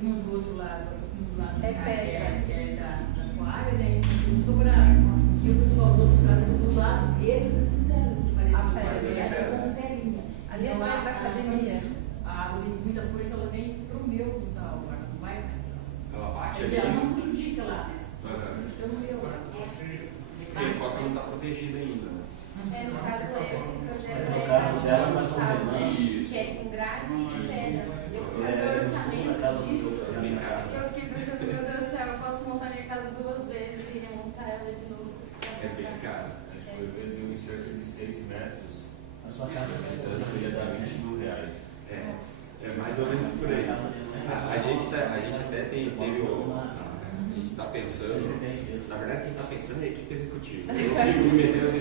um do outro lado, um do lado É cá, pedra. que é da aquário, né? E sobrado. E o pessoal do hospital do lado dele, eles fizeram esse paredão de pedra com telinha. Ali é Então, mais da academia. A água de muita força, ela vem pro meu quintal agora, não vai mais não. Ela bate Quer dizer, ali. ela não prejudica lá, né? Então, Porque a encosta não está protegida ainda. Né? No caso, esse projeto No caso dela, nós fala, vamos né, isso. que é com grade e pedra. Eu fui fazer o orçamento disso. Eu fiquei pensando, meu Deus do céu, eu posso montar minha casa 2 vezes e remontar ela de novo. É bem caro. A gente foi vendo em cerca de 6 metros, A sua casa a distância ia dar R$20.000. É mais ou menos por aí. A gente até teve a gente está pensando, na verdade quem está pensando é a equipe executiva. Eu fico me metendo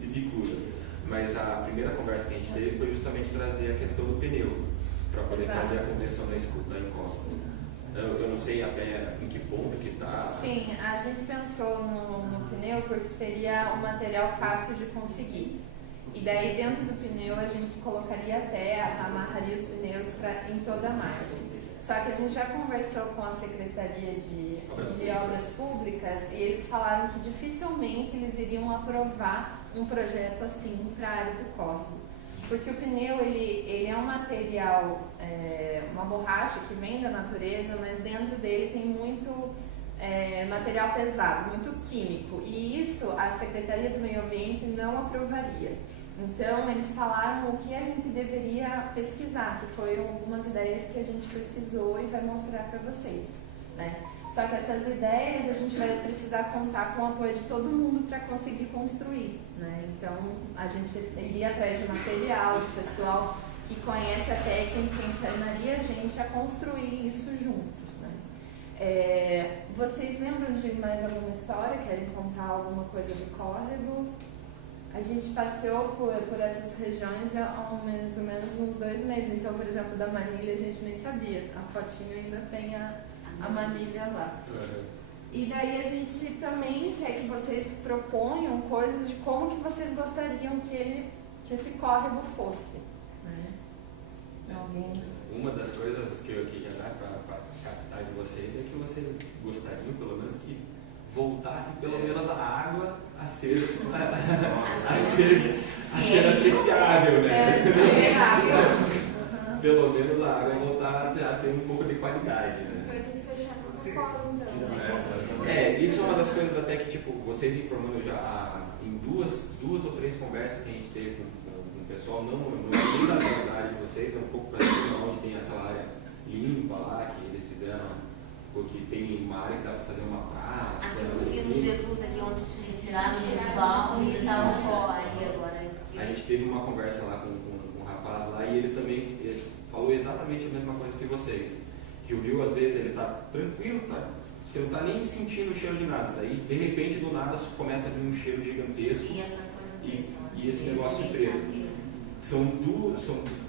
de bicuda. Mas a primeira conversa que a gente teve foi justamente trazer a questão do pneu, para poder fazer a conversão da encosta. Eu não sei até em que ponto que está. Sim, a gente pensou no pneu porque seria um material fácil de conseguir. E daí dentro do pneu a gente colocaria terra, amarraria os pneus em toda a margem. Só que a gente já conversou com a Secretaria de Obras Públicas e eles falaram que dificilmente eles iriam aprovar um projeto assim para a área do córrego. Porque o pneu ele é um material, uma borracha que vem da natureza, mas dentro dele tem muito material pesado, muito químico. E isso a Secretaria do Meio Ambiente não aprovaria. Então, eles falaram o que a gente deveria pesquisar, que foram algumas ideias que a gente pesquisou e vai mostrar para vocês, né? Só que essas ideias a gente vai precisar contar com o apoio de todo mundo para conseguir construir, né? Então, a gente iria atrás de material, de pessoal que conhece a técnica e ensinaria a gente a construir isso juntos, né? Vocês lembram de mais alguma história? Querem contar alguma coisa do córrego? A gente passeou por essas regiões há mais ou menos uns 2 meses. Então, por exemplo, da manilha a gente nem sabia. A fotinho ainda tem a manilha lá. E daí a gente também quer que vocês proponham coisas de como que vocês gostariam que esse córrego fosse, né? Alguém? Uma das coisas que já dá para captar de vocês é que vocês gostariam, pelo menos, que voltasse pelo menos a água a ser apreciável, né? Pelo menos a água voltar a ter um pouco de qualidade, né? Vai ter que fechar com essa cola, então. Isso é uma das coisas até que, tipo, vocês informando já em duas ou 3 conversas que a gente teve com o pessoal, não é nem da área de vocês, é um pouco para cima, onde tem aquela área limpa lá, que eles fizeram, porque tem uma área que dá para fazer uma praça. Aqui no Jesus, aqui onde se retiraram o visual e estava fora, e agora... A gente teve uma conversa lá com um rapaz lá e ele também falou exatamente a mesma coisa que vocês. Que o rio, às vezes, ele tá tranquilo, você não tá nem sentindo o cheiro de nada. Daí, de repente, do nada, começa a vir um cheiro gigantesco. E essa coisa e esse negócio preto. São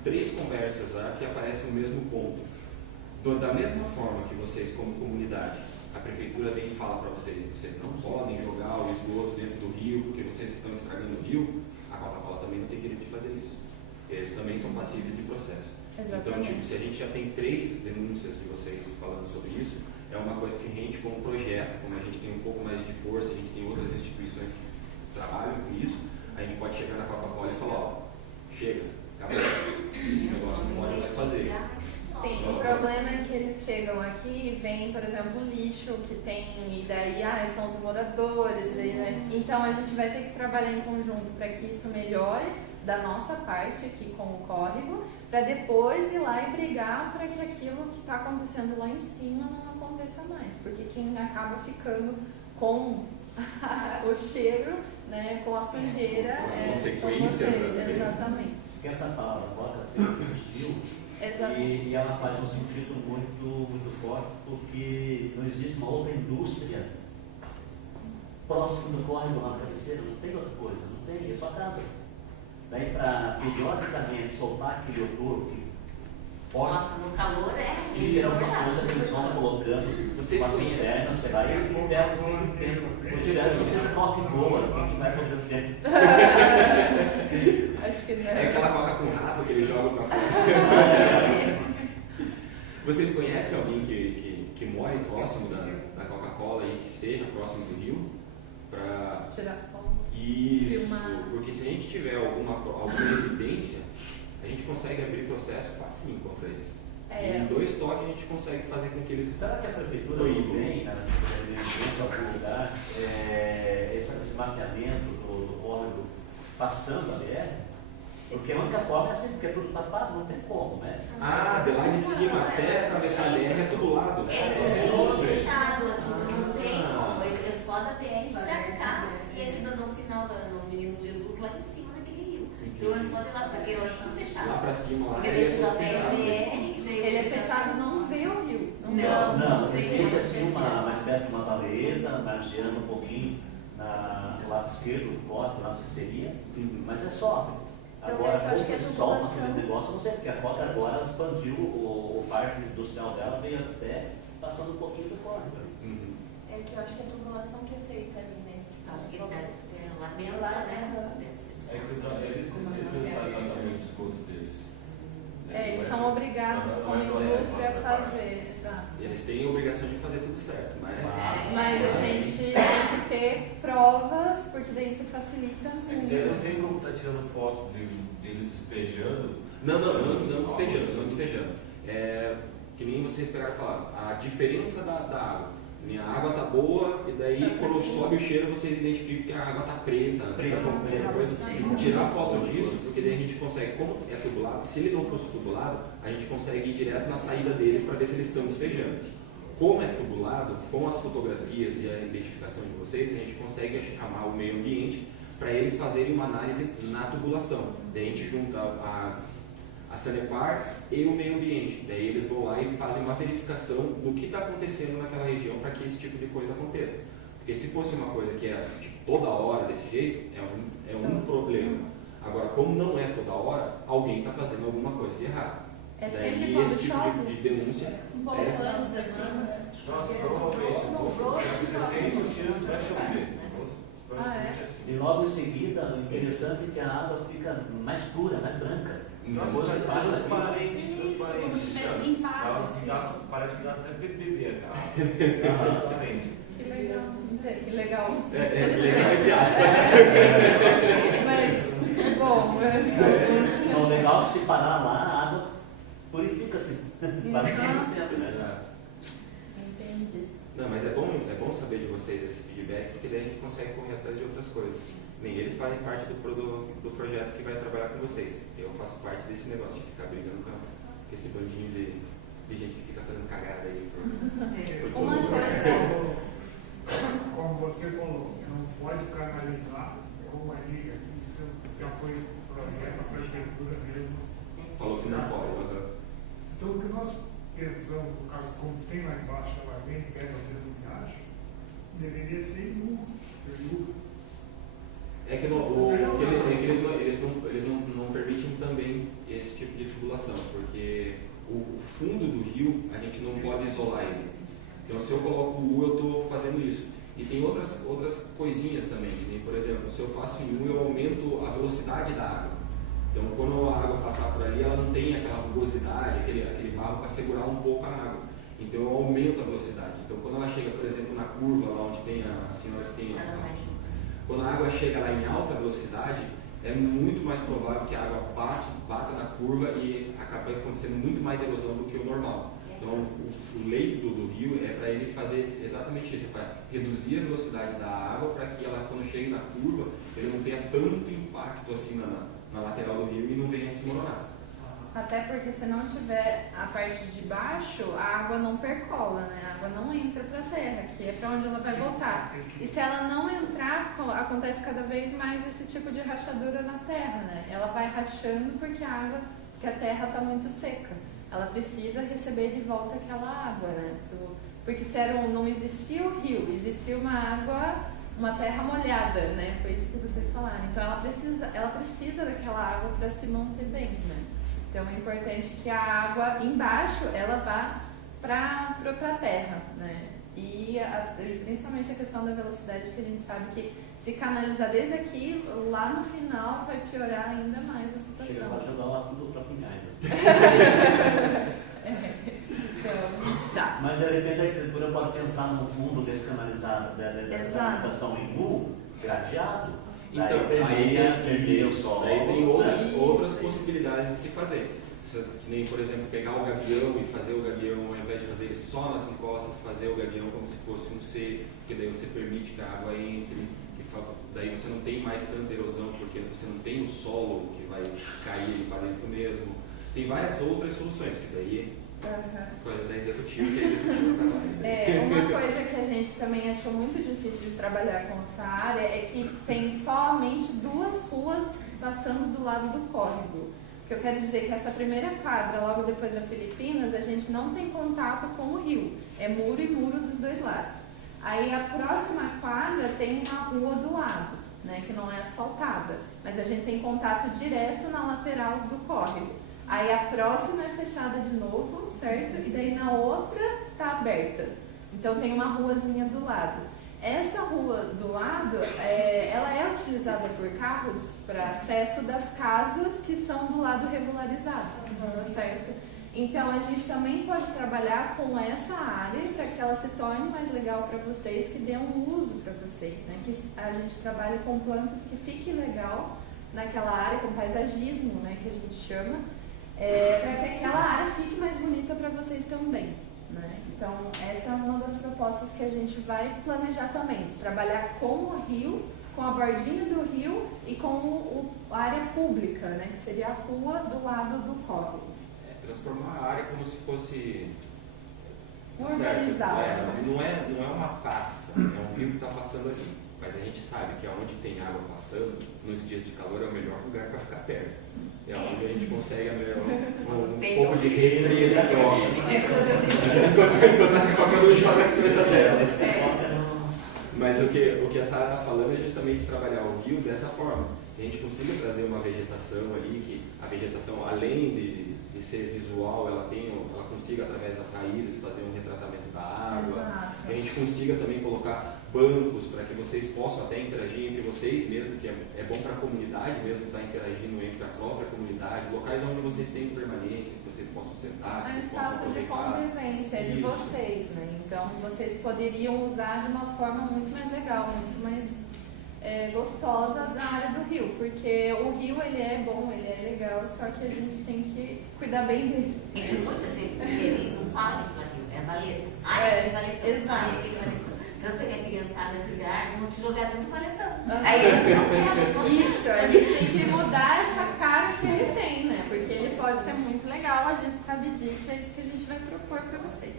3 conversas lá que aparecem no mesmo ponto. Da mesma forma que vocês, como comunidade, a prefeitura vem e fala para vocês não podem jogar o esgoto dentro do rio porque vocês estão estragando o rio, a Coca-Cola também não tem direito de fazer isso. Eles também são passíveis de processo. Exatamente. Então, tipo, se a gente já tem 3 denúncias de vocês falando sobre isso, é uma coisa que a gente, como projeto, como a gente tem um pouco mais de força, a gente tem outras instituições que trabalham com isso, a gente pode chegar na Coca-Cola e falar, chega, acabou, esse negócio não pode mais fazer. Sim, o problema é que eles chegam aqui e vem, por exemplo, lixo que tem, e daí são os moradores, né? Então a gente vai ter que trabalhar em conjunto para que isso melhore da nossa parte aqui com o córrego, para depois ir lá e brigar para que aquilo que está acontecendo lá em cima não aconteça mais, porque quem acaba ficando com o cheiro, né, com a sujeira, as são consequências, vocês, exatamente. Porque essa palavra bota sempre existiu e ela faz um sentido muito forte, porque não existe uma outra indústria próxima do córrego lá na cabeceira, não tem outra coisa, não tem, é só casas. Daí para periodicamente soltar aquele odor que pode. Nossa, no calor Isso é uma coisa que eles vão colocando Vocês com a cisterna, você vai e pega todo o tempo. Vocês copem boa, assim que vai acontecer. Acho que não. É aquela coca com rato que eles jogam pra fora. Vocês conhecem alguém que mora próximo da Coca-Cola e que seja próximo do rio? Pra... Tirar foto. Isso, Filmar. porque se a gente tiver alguma evidência, a gente consegue abrir processo facinho contra eles. E em 2 toques a gente consegue fazer com que eles... Será que a prefeitura não tem, cara, em algum lugar, esse mapeamento do córrego passando a BR? Porque a única forma é assim, porque é tudo tapado, não tem como, né? De lá de cima até atravessar a BR é todo lado. É fechado, não tem como, é só da BR pra cá e aqui no final do Menino Jesus lá em cima daquele rio. Então é só de lá, porque lá é tudo fechado. Lá pra cima, lá porque daí você já pega a BR, Ele é fechado, não vê o rio. Não, existe assim uma espécie de uma valeta, margeando um pouquinho no lado esquerdo do córrego, lá que seria, mas é só. Agora, acho que é o sol naquele negócio, eu não sei, porque a Coca agora expandiu o parque industrial dela, veio até passando um pouquinho do córrego. Uhum. É que eu acho que é a tubulação que é feita ali, né? Acho que deve ser lá dentro, né? Deve ser. É que eles fazem também o desconto deles. Eles são obrigados como indústria a fazer, exato. Eles têm a obrigação de fazer tudo certo, Mas a gente tem que ter provas, porque daí isso facilita muito. Não tem como estar tirando foto deles despejando. Não despejando. É, que nem vocês pegaram e falaram, a diferença da água. A água tá boa e daí quando sobe o cheiro vocês identificam que a água tá preta, coisa assim. Tirar foto disso, porque daí a gente consegue, como é tubulado, se ele não fosse tubulado, a gente consegue ir direto na saída deles para ver se eles estão despejando. Como é tubulado, com as fotografias e a identificação de vocês, a gente consegue chamar o meio ambiente para eles fazerem uma análise na tubulação. Daí a gente junta a Sanepar e o meio ambiente. Daí eles vão lá e fazem uma verificação do que está acontecendo naquela região para que esse tipo de coisa aconteça. Porque se fosse uma coisa que é tipo, toda hora desse jeito, é um problema. Agora, como não é toda hora, alguém está fazendo alguma coisa de errado. Sempre daí quando esse tipo chove? de denúncia Um pouco antes, assim. Provavelmente, 60 dias vai chover. Praticamente assim. E logo em seguida, o interessante é que a água fica mais pura, mais branca. Nossa, Depois você passa transparente. Como se tivesse limpado, assim. Parece que dá até beber a água. Transparente. Que legal. Que legal. É legal entre aspas. Mas, bom, Então, o legal é que se parar lá, a água purifica-se. Parece que é sempre, né? entendi. Não, mas é bom saber de vocês esse feedback, porque daí a gente consegue correr atrás de outras coisas. Nem eles fazem parte do projeto que vai trabalhar com vocês. Eu faço parte desse negócio de ficar brigando com esse bandinho de gente que fica fazendo cagada aí. Por Uma coisa. Como você falou, não pode canalizar como ali, isso já foi projeto, a prefeitura mesmo. Falou que não pode. Então, o que nós pensamos, no caso, como tem lá embaixo, ela vem perto do riacho, deveria ser nu. É que, eles não permitem também esse tipo de tubulação, porque o fundo do rio a gente não pode isolar ele. Então, se eu coloco U, eu estou fazendo isso. E tem outras coisinhas também. Por exemplo, se eu faço em U, eu aumento a velocidade da água. Então, quando a água passar por ali, ela não tem aquela rugosidade, aquele barro para segurar um pouco a água. Então, eu aumento a velocidade. Então, quando ela chega, por exemplo, na curva, lá onde tem a senhora que tem quando a água chega lá em alta velocidade, é muito mais provável que a água bata na curva e acabe acontecendo muito mais erosão do que o normal. Então, o leito do rio é para ele fazer exatamente isso, é para reduzir a velocidade da água para que ela, quando chegue na curva, ele não tenha tanto impacto assim na lateral do rio e não venha desmoronar. Até porque se não tiver a parte de baixo, a água não percola, né? A água não entra para a terra, que é para onde ela vai voltar. E se ela não entrar, acontece cada vez mais esse tipo de rachadura na terra, né? Ela vai rachando porque a terra está muito seca. Ela precisa receber de volta aquela água, né? Porque não existia o rio, existia uma terra molhada, né? Foi isso que vocês falaram. Então ela precisa daquela água para se manter bem, né? Então é importante que a água embaixo ela vá para a terra, né? E principalmente a questão da velocidade, que a gente sabe que se canalizar desde aqui, lá no final vai piorar ainda mais a situação. Chega lá jogar lá tudo para Pinhais. Então, tá. Mas de repente a arquitetura pode pensar no fundo dessa canalização em U, gradeado. Então, perder o sol. Aí tem outras possibilidades de se fazer. Que nem, por exemplo, pegar o gabião e fazer o gabião, ao invés de fazer ele só nas encostas, fazer o gabião como se fosse um C, porque daí você permite que a água entre, daí você não tem mais tanta erosão, porque você não tem o solo que vai cair ali para dentro mesmo. Tem várias outras soluções, que daí coisa da executiva, que a executiva trabalha. Uma coisa que a gente também achou muito difícil de trabalhar com essa área é que tem somente 2 ruas passando do lado do córrego. O que eu quero dizer é que essa primeira quadra, logo depois da Filipinas, a gente não tem contato com o rio. É muro e muro dos 2 lados. Aí a próxima quadra tem uma rua do lado, né, que não é asfaltada. Mas a gente tem contato direto na lateral do córrego. Aí a próxima é fechada de novo, certo? E daí na outra está aberta. Então tem uma ruazinha do lado. Essa rua do lado, ela é utilizada por carros para acesso das casas que são do lado regularizado, certo? Então a gente também pode trabalhar com essa área para que ela se torne mais legal para vocês, que dê um uso para vocês, né? Que a gente trabalhe com plantas que fique legal naquela área, com paisagismo, né? Que a gente chama, para que aquela área fique mais bonita para vocês também, né? Então essa é uma das propostas que a gente vai planejar também, trabalhar com o rio, com a bordinha do rio e com a área pública, né? Que seria a rua do lado do córrego. Transformar a área como se fosse urbanizada. Não é uma praça, é um rio que está passando ali. Mas a gente sabe que onde tem água passando, nos dias de calor, é o melhor lugar para ficar perto. É onde a gente consegue um pouco de refresco. Enquanto a Coca não joga as coisas dela. Mas o que a Sara está falando é justamente trabalhar o rio dessa forma. Que a gente consiga trazer uma vegetação ali, que a vegetação, além de ser visual, ela consiga, através das raízes, fazer um retratamento da água. Exato. Que a gente consiga também colocar bancos para que vocês possam até interagir entre vocês mesmo, que é bom para a comunidade mesmo estar interagindo entre a própria comunidade, locais onde vocês têm permanência, que vocês possam sentar, que É um vocês possam espaço de aproveitar. convivência de vocês, né? Então vocês poderiam usar de uma forma muito mais legal, muito mais gostosa da área do rio, porque o rio ele é bom, ele é legal, só que a gente tem que cuidar bem dele. É muito assim, porque ele não fala que Brasil, é valer. Valer. Exato. Tanto que a criançada criar, vão te jogar dentro do valetão. Uhum. Aí eles não querem. Isso, a gente tem que mudar essa cara que ele tem, né? Porque ele pode ser muito legal, a gente sabe disso, é isso que a gente vai propor para vocês.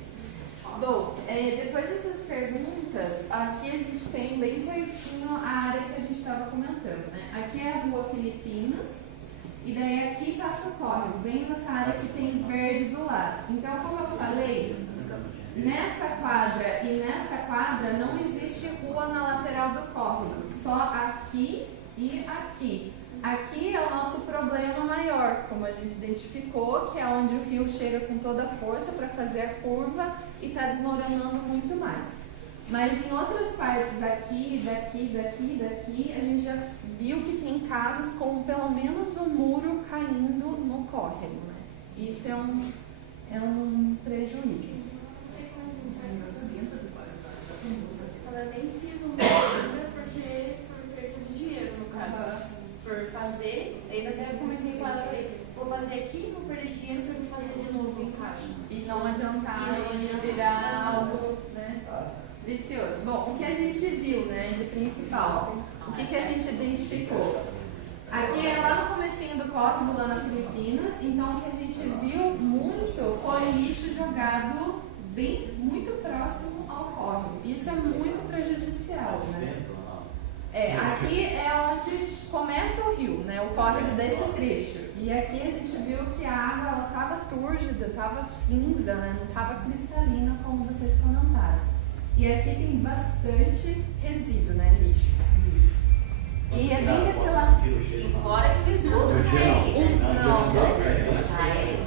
Bom, depois dessas perguntas, aqui a gente tem bem certinho a área que a gente estava comentando, né? Aqui é a Rua Filipinas, e daí aqui passa o córrego, bem nessa área que tem verde do lado. Então, como eu falei, nessa quadra e nessa quadra não existe rua na lateral do córrego, só aqui e aqui. Aqui é o nosso problema maior, como a gente identificou, que é onde o rio chega com toda a força para fazer a curva e está desmoronando muito mais. Mas em outras partes aqui, daqui, a gente já viu que tem casas com pelo menos um muro caindo no córrego, né? Isso é um prejuízo. Ela nem fiz um muro porque por perda de dinheiro, no caso. Por fazer, ainda até comentei com ela, vou fazer aqui, vou perder dinheiro para eu fazer de novo em caixa. E não adiantar, e virar algo, né, vicioso. Bom, o que a gente viu, né, de principal, o que a gente identificou? Aqui é lá no comecinho do córrego, lá na Filipinas, então o que a gente viu muito foi lixo jogado muito próximo ao córrego. Isso é muito prejudicial, né? Aqui é onde começa o rio, né, o córrego desse trecho. E aqui a gente viu que a água estava túrgida, estava cinza, né, não estava cristalina, como vocês comentaram. E aqui tem bastante resíduo, né, lixo. E é bem desse lado. E fora que o esgoto Não, não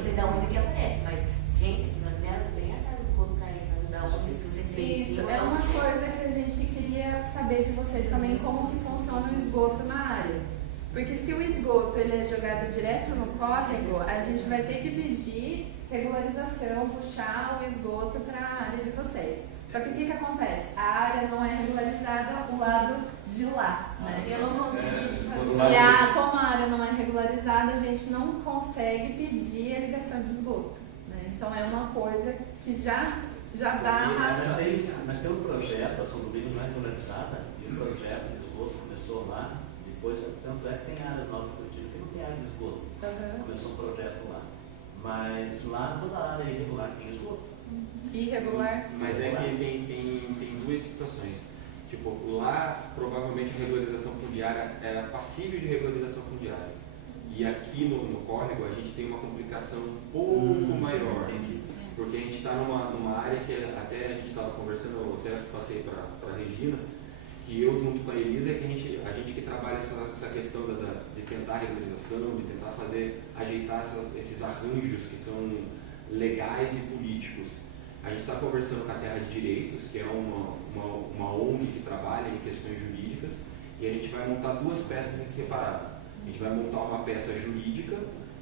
sei de onde que aparece, mas, gente, nas minhas bem atrás do esgoto caindo, da onde vocês veem. Isso é uma coisa que a gente queria saber de vocês também, como que funciona o esgoto na área. Porque se o esgoto ele é jogado direto no córrego, a gente vai ter que pedir regularização, puxar o esgoto para a área de vocês. Só que o que acontece? A área não é regularizada o lado de lá, né? Eu não consegui E como a área não é regularizada, a gente não consegue pedir a ligação de esgoto, né? Então é uma coisa que já dá a razão. Mas tem um projeto, a São Domingos não é regularizada, e o projeto de esgoto começou lá, depois, tanto é que tem áreas novas que não tem área de esgoto. Começou um projeto lá. Mas lá toda a área irregular tem esgoto. Irregular. Mas é que tem duas situações. Tipo, lá provavelmente a regularização fundiária era passível de regularização fundiária. E aqui no córrego a gente tem uma complicação um pouco maior. Porque a gente está numa área que até a gente estava conversando, eu até passei para a Regina, que eu junto com a Elisa, é que a gente que trabalha essa questão de tentar regularização, de tentar ajeitar esses arranjos que são legais e políticos. A gente está conversando com a Terra de Direitos, que é uma ONG que trabalha em questões jurídicas, e a gente vai montar duas peças em separado. A gente vai montar uma peça jurídica,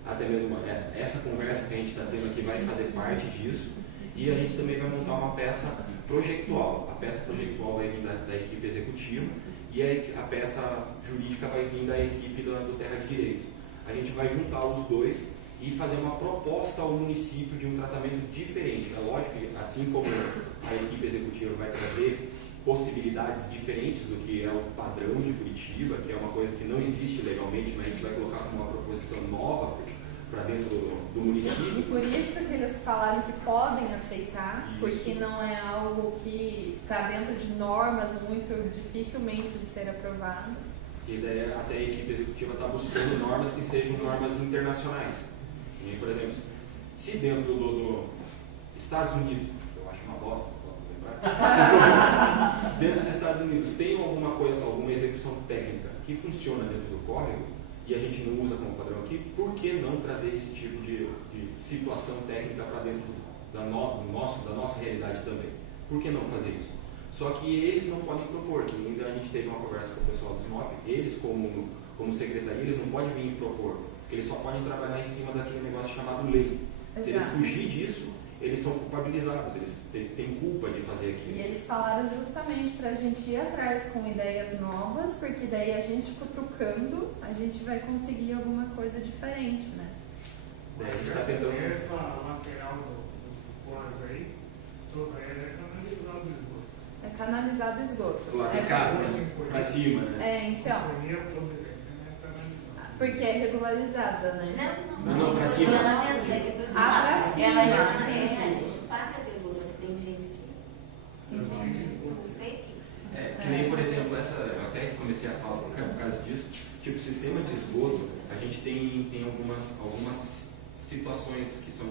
até mesmo essa conversa que a gente está tendo aqui vai fazer parte disso, e a gente também vai montar uma peça projetual. A peça projetual vai vir da equipe executiva e a peça jurídica vai vir da equipe do Terra de Direitos. A gente vai juntar os dois e fazer uma proposta ao município de um tratamento diferente. É lógico que, assim como a equipe executiva vai trazer possibilidades diferentes do que é o padrão de Curitiba, que é uma coisa que não existe legalmente, mas a gente vai colocar como uma proposição nova para dentro do município. E por isso que eles falaram que podem aceitar, Isso. porque não é algo que está dentro de normas muito dificilmente de ser aprovado. Que daí até a equipe executiva está buscando normas que sejam normas internacionais. E, por exemplo, se dentro do Estados Unidos, eu acho uma bosta, só lembrar, dentro dos Estados Unidos tem alguma execução técnica que funciona dentro do córrego e a gente não usa como padrão aqui, por que não trazer esse tipo de situação técnica para dentro da nossa realidade também? Por que não fazer isso? Só que eles não podem propor, que ainda a gente teve uma conversa com o pessoal do SMOP, eles como secretaria, eles não podem vir propor, porque eles só podem trabalhar em cima daquele negócio chamado lei. Exato. Se eles fugir disso, eles são culpabilizados, eles têm culpa de fazer aquilo. E eles falaram justamente para a gente ir atrás com ideias novas, porque daí a gente cutucando, a gente vai conseguir alguma coisa diferente, né? Daí a gente está tentando... Essa lateral do córrego aí, toda ela é canalizada do esgoto. É canalizado o esgoto. Lá de cá, pra cima, né? É, então, porque é regularizada, né? Não, pra cima. Ela tem pra cima. Ela a gente paga pelo uso, tem gente que não sei. Que nem, por exemplo, eu até comecei a falar por causa disso, tipo, o sistema de esgoto, a gente tem algumas situações que são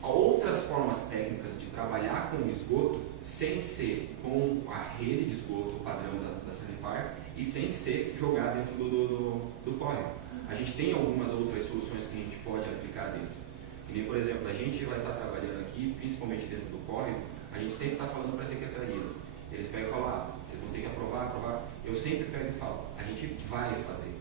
outras formas técnicas de trabalhar com o esgoto sem ser com a rede de esgoto padrão da Sanepar e sem ser jogar dentro do córrego. A gente tem algumas outras soluções que a gente pode aplicar dentro. E nem, por exemplo, a gente vai estar trabalhando aqui, principalmente dentro do córrego, a gente sempre está falando para as secretarias. Eles pegam e falam, vocês vão ter que aprovar. Eu sempre pego e falo, a gente vai fazer.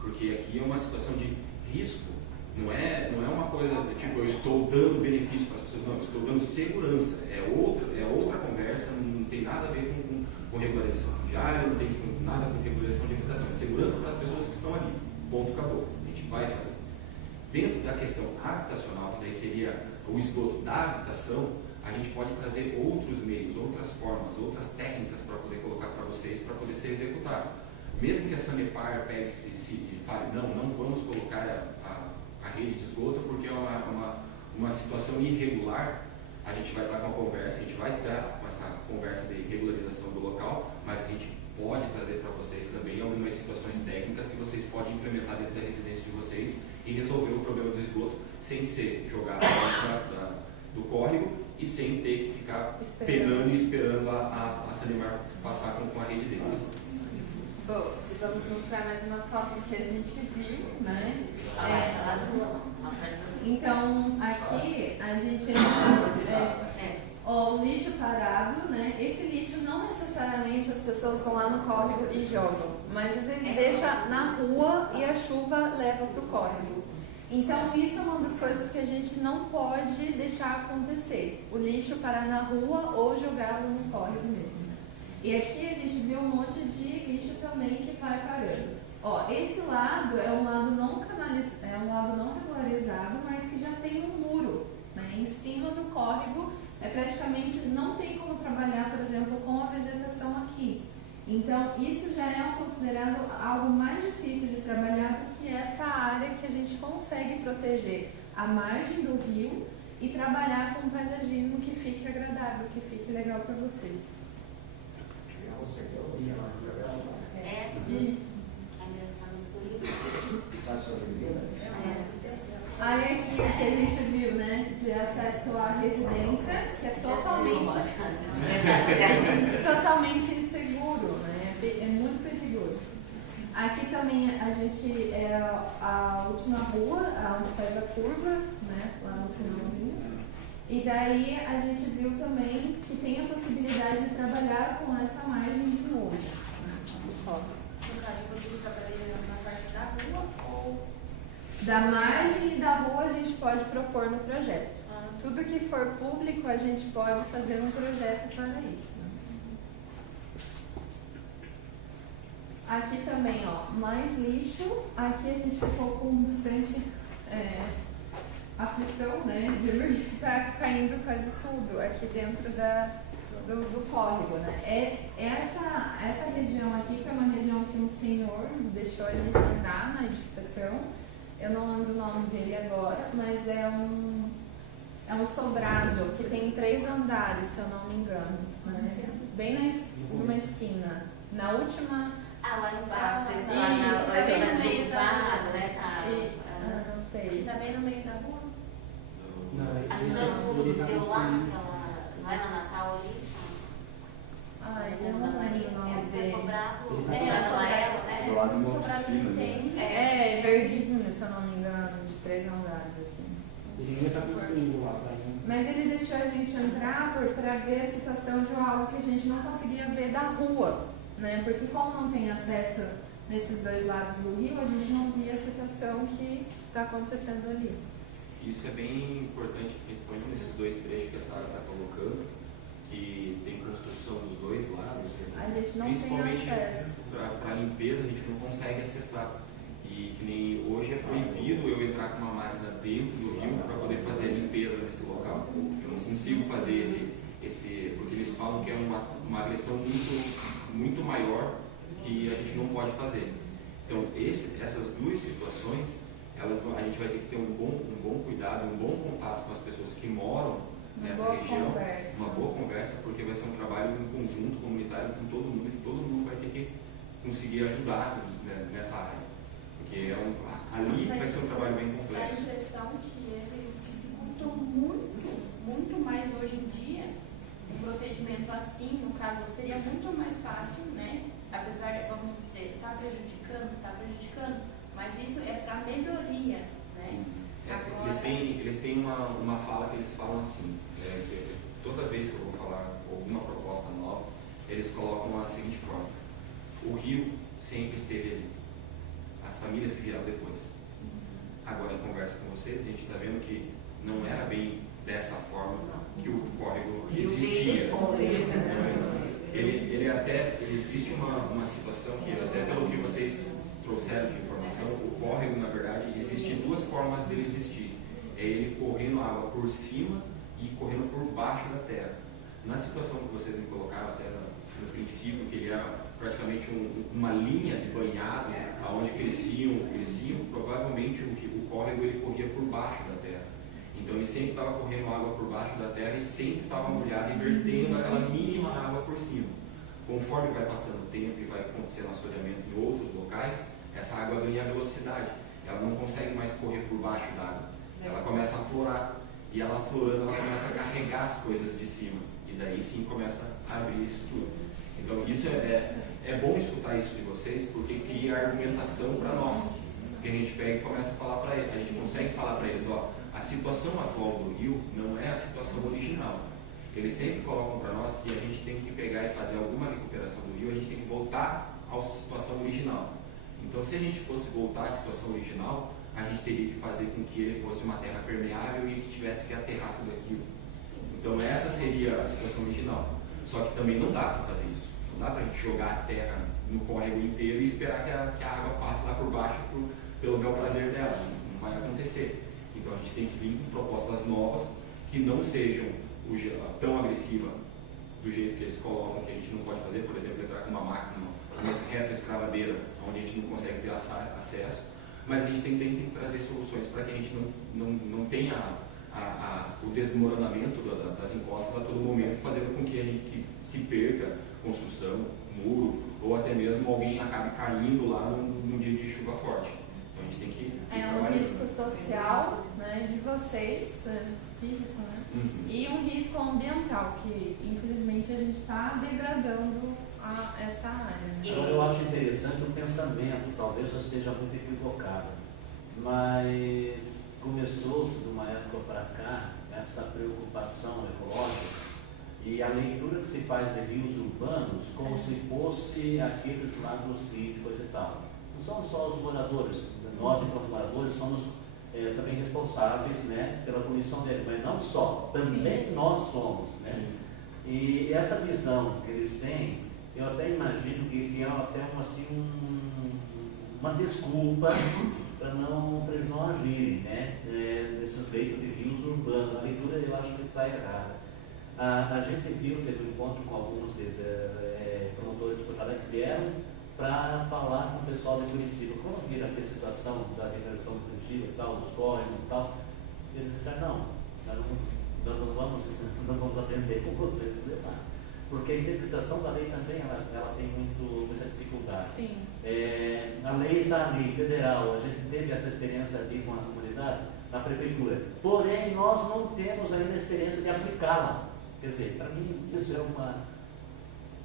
Porque aqui é uma situação de risco. Não é uma coisa tipo, eu estou dando benefício para as pessoas, não, eu estou dando segurança. É outra conversa, não tem nada a ver com regularização fundiária, não tem nada com regularização de habitação. É segurança para as pessoas que estão ali. Ponto, acabou. A gente vai fazer. Dentro da questão habitacional, que daí seria o esgoto da habitação, a gente pode trazer outros meios, outras formas, outras técnicas para poder colocar para vocês, para poder ser executado. Mesmo que a Sanepar pegue e fale, não vamos colocar a rede de esgoto porque é uma situação irregular, a gente vai estar com a conversa, a gente vai estar com essa conversa de regularização do local, mas a gente pode trazer para vocês também algumas situações técnicas que vocês podem implementar dentro da residência de vocês e resolver o problema do esgoto sem ser jogado dentro do córrego e sem ter que ficar penando e esperando a Sanepar passar com a rede deles. Bom, vamos mostrar mais umas fotos que a gente viu, né? Então, aqui a gente o lixo parado, né? Esse lixo não necessariamente as pessoas vão lá no córrego e jogam, mas às vezes deixa na rua e a chuva leva para o córrego. Então, isso é uma das coisas que a gente não pode deixar acontecer. O lixo parar na rua ou jogá-lo no córrego mesmo. E aqui a gente viu um monte de lixo também que vai parando. Esse lado é um lado não regularizado, mas que já tem um muro, né? Em cima do córrego, praticamente não tem como trabalhar, por exemplo, com a vegetação aqui. Então, isso já é considerado algo mais difícil de trabalhar do que essa área que a gente consegue proteger a margem do rio e trabalhar com um paisagismo que fique agradável, que fique legal para vocês. Isso. Aí aqui o que a gente viu, né, de acesso à residência, que é totalmente inseguro, né, é muito perigoso. Aqui também a gente é a última rua, onde faz a curva, né, lá no finalzinho. E daí a gente viu também que tem a possibilidade de trabalhar com essa margem de novo. No caso, você trabalha na parte da rua ou... Da margem e da rua a gente pode propor no projeto. Tudo que for público a gente pode fazer no projeto para isso. Aqui também, ó, mais lixo. Aqui a gente ficou com bastante aflição, né? De tá caindo quase tudo aqui dentro do córrego, né? Essa região aqui foi uma região que um senhor deixou a gente entrar na edificação. Eu não lembro o nome dele agora, mas é um sobrado que tem 3 andares, se eu não me engano. Né? Bem numa esquina. Na última. Lá embaixo, vocês isso, lá na bem hora no meio desocupado, né? Não sei. Também no meio da rua? Não, Acho que no fundo do teu lá, não é na Natal ali? Ai, No eu fundo não da lembro o Maria, nome é dele. sobrado, Ele tá sobrado amarelo, né? Do lado de uma Sobrado oficina, que né? tem. Verdinho, se eu não me engano, de 3 andares, assim. Ele ainda está construindo lá para mim. Mas ele deixou a gente entrar para ver a situação de algo que a gente não conseguia ver da rua, né? Porque como não tem acesso nesses 2 lados do rio, a gente não via a situação que está acontecendo ali. Isso é bem importante, principalmente nesses 2 trechos que a Sara está colocando, que tem construção dos 2 lados. A gente não Principalmente tem acesso. para limpeza, a gente não consegue acessar. E que nem hoje é proibido eu entrar com uma máquina dentro do rio para poder fazer a limpeza nesse local. Eu não consigo fazer esse porque eles falam que é uma agressão muito maior que a gente não pode fazer. Então, essas 2 situações, a gente vai ter que ter um bom cuidado, um bom contato com as pessoas que moram nessa região, uma boa conversa, porque vai ser um trabalho em conjunto, comunitário, com todo mundo, que todo mundo vai ter que conseguir ajudar, né, nessa área. Porque ali vai ser um trabalho bem Dá a complexo. impressão que eles dificultam muito mais hoje em dia. Um procedimento assim, no caso, seria muito mais fácil, né? Apesar de, vamos dizer, está prejudicando, mas isso é para melhoria, né? Agora... Eles têm uma fala que eles falam assim, né, que toda vez que eu vou falar alguma proposta nova, eles colocam a seguinte forma: o rio sempre esteve ali, as famílias que vieram depois. Agora, em conversa com vocês, a gente está vendo que não era bem dessa forma que o córrego existia. Ele até, existe uma situação que, até pelo que vocês trouxeram de informação, o córrego, na verdade, existem 2 formas dele existir. É ele correndo água por cima e correndo por baixo da terra. Na situação que vocês me colocaram até no princípio, que ele era praticamente uma linha de banhado, aonde cresciam, provavelmente o córrego ele corria por baixo da terra. Então ele sempre estava correndo água por baixo da terra e sempre estava molhado e vertendo aquela mínima água por cima. Conforme vai passando o tempo e vai acontecendo assoreamento em outros locais, essa água ganha velocidade. Ela não consegue mais correr por baixo d'água. Ela começa a florar. E ela florando, ela começa a carregar as coisas de cima. E daí sim começa a abrir isso tudo. Então isso é bom escutar isso de vocês, porque cria argumentação para nós. Porque a gente pega e começa a falar para eles. A gente consegue falar para eles, ó, a situação atual do rio não é a situação original. Eles sempre colocam para nós que a gente tem que pegar e fazer alguma recuperação do rio, a gente tem que voltar à situação original. Então, se a gente fosse voltar à situação original, a gente teria que fazer com que ele fosse uma terra permeável e que tivesse que aterrar tudo aquilo. Então, essa seria a situação original. Só que também não dá para fazer isso. Não dá para a gente jogar a terra no córrego inteiro e esperar que a água passe lá por baixo pelo bel prazer dela. Não vai acontecer. Então, a gente tem que vir com propostas novas que não sejam tão agressivas do jeito que eles colocam, que a gente não pode fazer, por exemplo, entrar com uma máquina nessa retroescavadeira, onde a gente não consegue ter acesso, mas a gente também tem que trazer soluções para que a gente não tenha o desmoronamento das encostas a todo momento, fazendo com que a gente se perca construção, muro, ou até mesmo alguém acabe caindo lá num dia de chuva forte. Então a gente tem que um risco social, né, de vocês, físico, né? E um risco ambiental, que infelizmente a gente está degradando essa área. Então, eu acho interessante o pensamento, talvez eu esteja muito equivocado, mas começou-se de uma época para cá essa preocupação ecológica e a leitura que se faz de rios urbanos como se fosse aqueles lagos cítricos e tal. Não somos só os moradores, nós enquanto moradores somos também responsáveis, né, pela poluição dele, mas não só, também sim, nós somos, né? E essa visão que eles têm, eu até imagino que é até uma desculpa para eles não agirem, né, nesses leitos de rios urbanos. A leitura eu acho que está errada. A gente viu, teve um encontro com alguns promotores de Porto Alegre que vieram para falar com o pessoal de Curitiba. Como viram a situação da reversão de Curitiba e tal, dos córregos e tal, eles disseram, nós não vamos aprender com vocês esse debate. Porque a interpretação da lei também ela tem muita dificuldade. Sim. A lei está ali, federal, a gente teve essa experiência aqui com a comunidade, na prefeitura. Porém, nós não temos ainda a experiência de aplicá-la. Quer dizer, para mim, isso é uma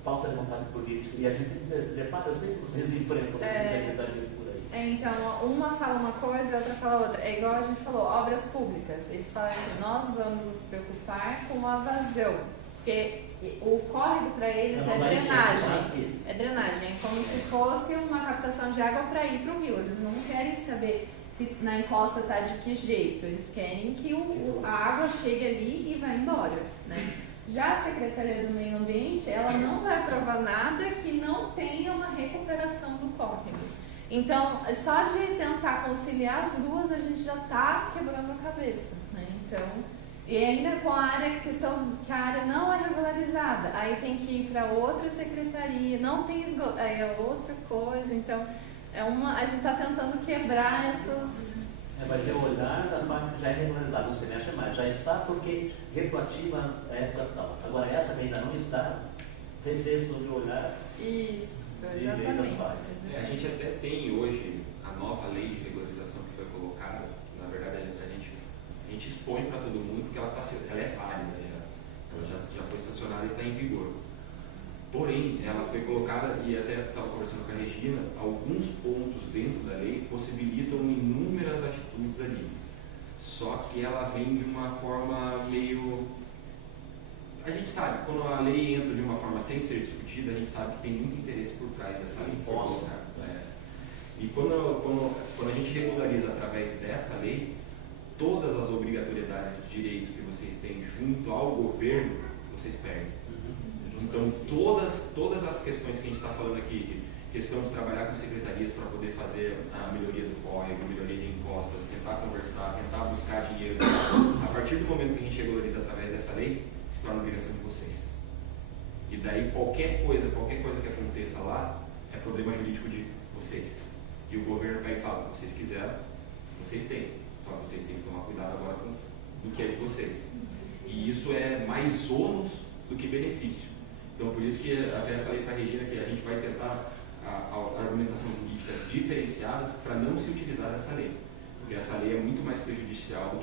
falta de vontade política. E a gente depara, eu sei que vocês enfrentam esses secretarias por aí. Então, uma fala uma coisa e a outra fala outra. É igual a gente falou, obras públicas. Eles falam assim, nós vamos nos preocupar com a vazão. Porque o córrego para eles é drenagem. É drenagem. É como se fosse uma captação de água para ir para o rio. Eles não querem saber se na encosta está de que jeito. Eles querem que a água chegue ali e vá embora, né? Já a Secretaria do Meio Ambiente, ela não vai aprovar nada que não tenha uma recuperação do córrego. Então, só de tentar conciliar as duas, a gente já está quebrando a cabeça, né? Então, e ainda com a área, questão que a área não é regularizada, aí tem que ir para outra secretaria, não tem esgoto, aí é outra coisa. Então, a gente está tentando quebrar essas... Vai ter o olhar da parte que já é regularizada, não se mexe mais, já está porque retroativa a época tal. Agora, essa que ainda não está, recesso sobre o olhar. Isso, exatamente. A gente até tem hoje a nova lei de regularização que foi colocada, na verdade a gente expõe para todo mundo porque ela é válida já. Ela já foi sancionada e está em vigor. Porém, ela foi colocada, e até estava conversando com a Regina, alguns pontos dentro da lei possibilitam inúmeras atitudes ali. Só que ela vem de uma forma meio... A gente sabe, quando a lei entra de uma forma sem ser discutida, a gente sabe que tem muito interesse por trás dessa lei. E quando a gente regulariza através dessa lei, todas as obrigatoriedades de direito que vocês têm junto ao governo, vocês perdem. Então, todas as questões que a gente está falando aqui, questão de trabalhar com secretarias para poder fazer a melhoria do córrego, melhoria de encostas, tentar conversar, tentar buscar dinheiro, a partir do momento que a gente regulariza através dessa lei, se torna obrigação de vocês. E daí qualquer coisa que aconteça lá, é problema jurídico de vocês. E o governo pega e fala, vocês quiseram, vocês têm. Só que vocês têm que tomar cuidado agora com o que é de vocês. E isso é mais ônus do que benefício. Então, por isso que até falei para a Regina que a gente vai tentar a argumentação jurídica diferenciadas para não se utilizar dessa lei. Porque essa lei é muito mais prejudicial do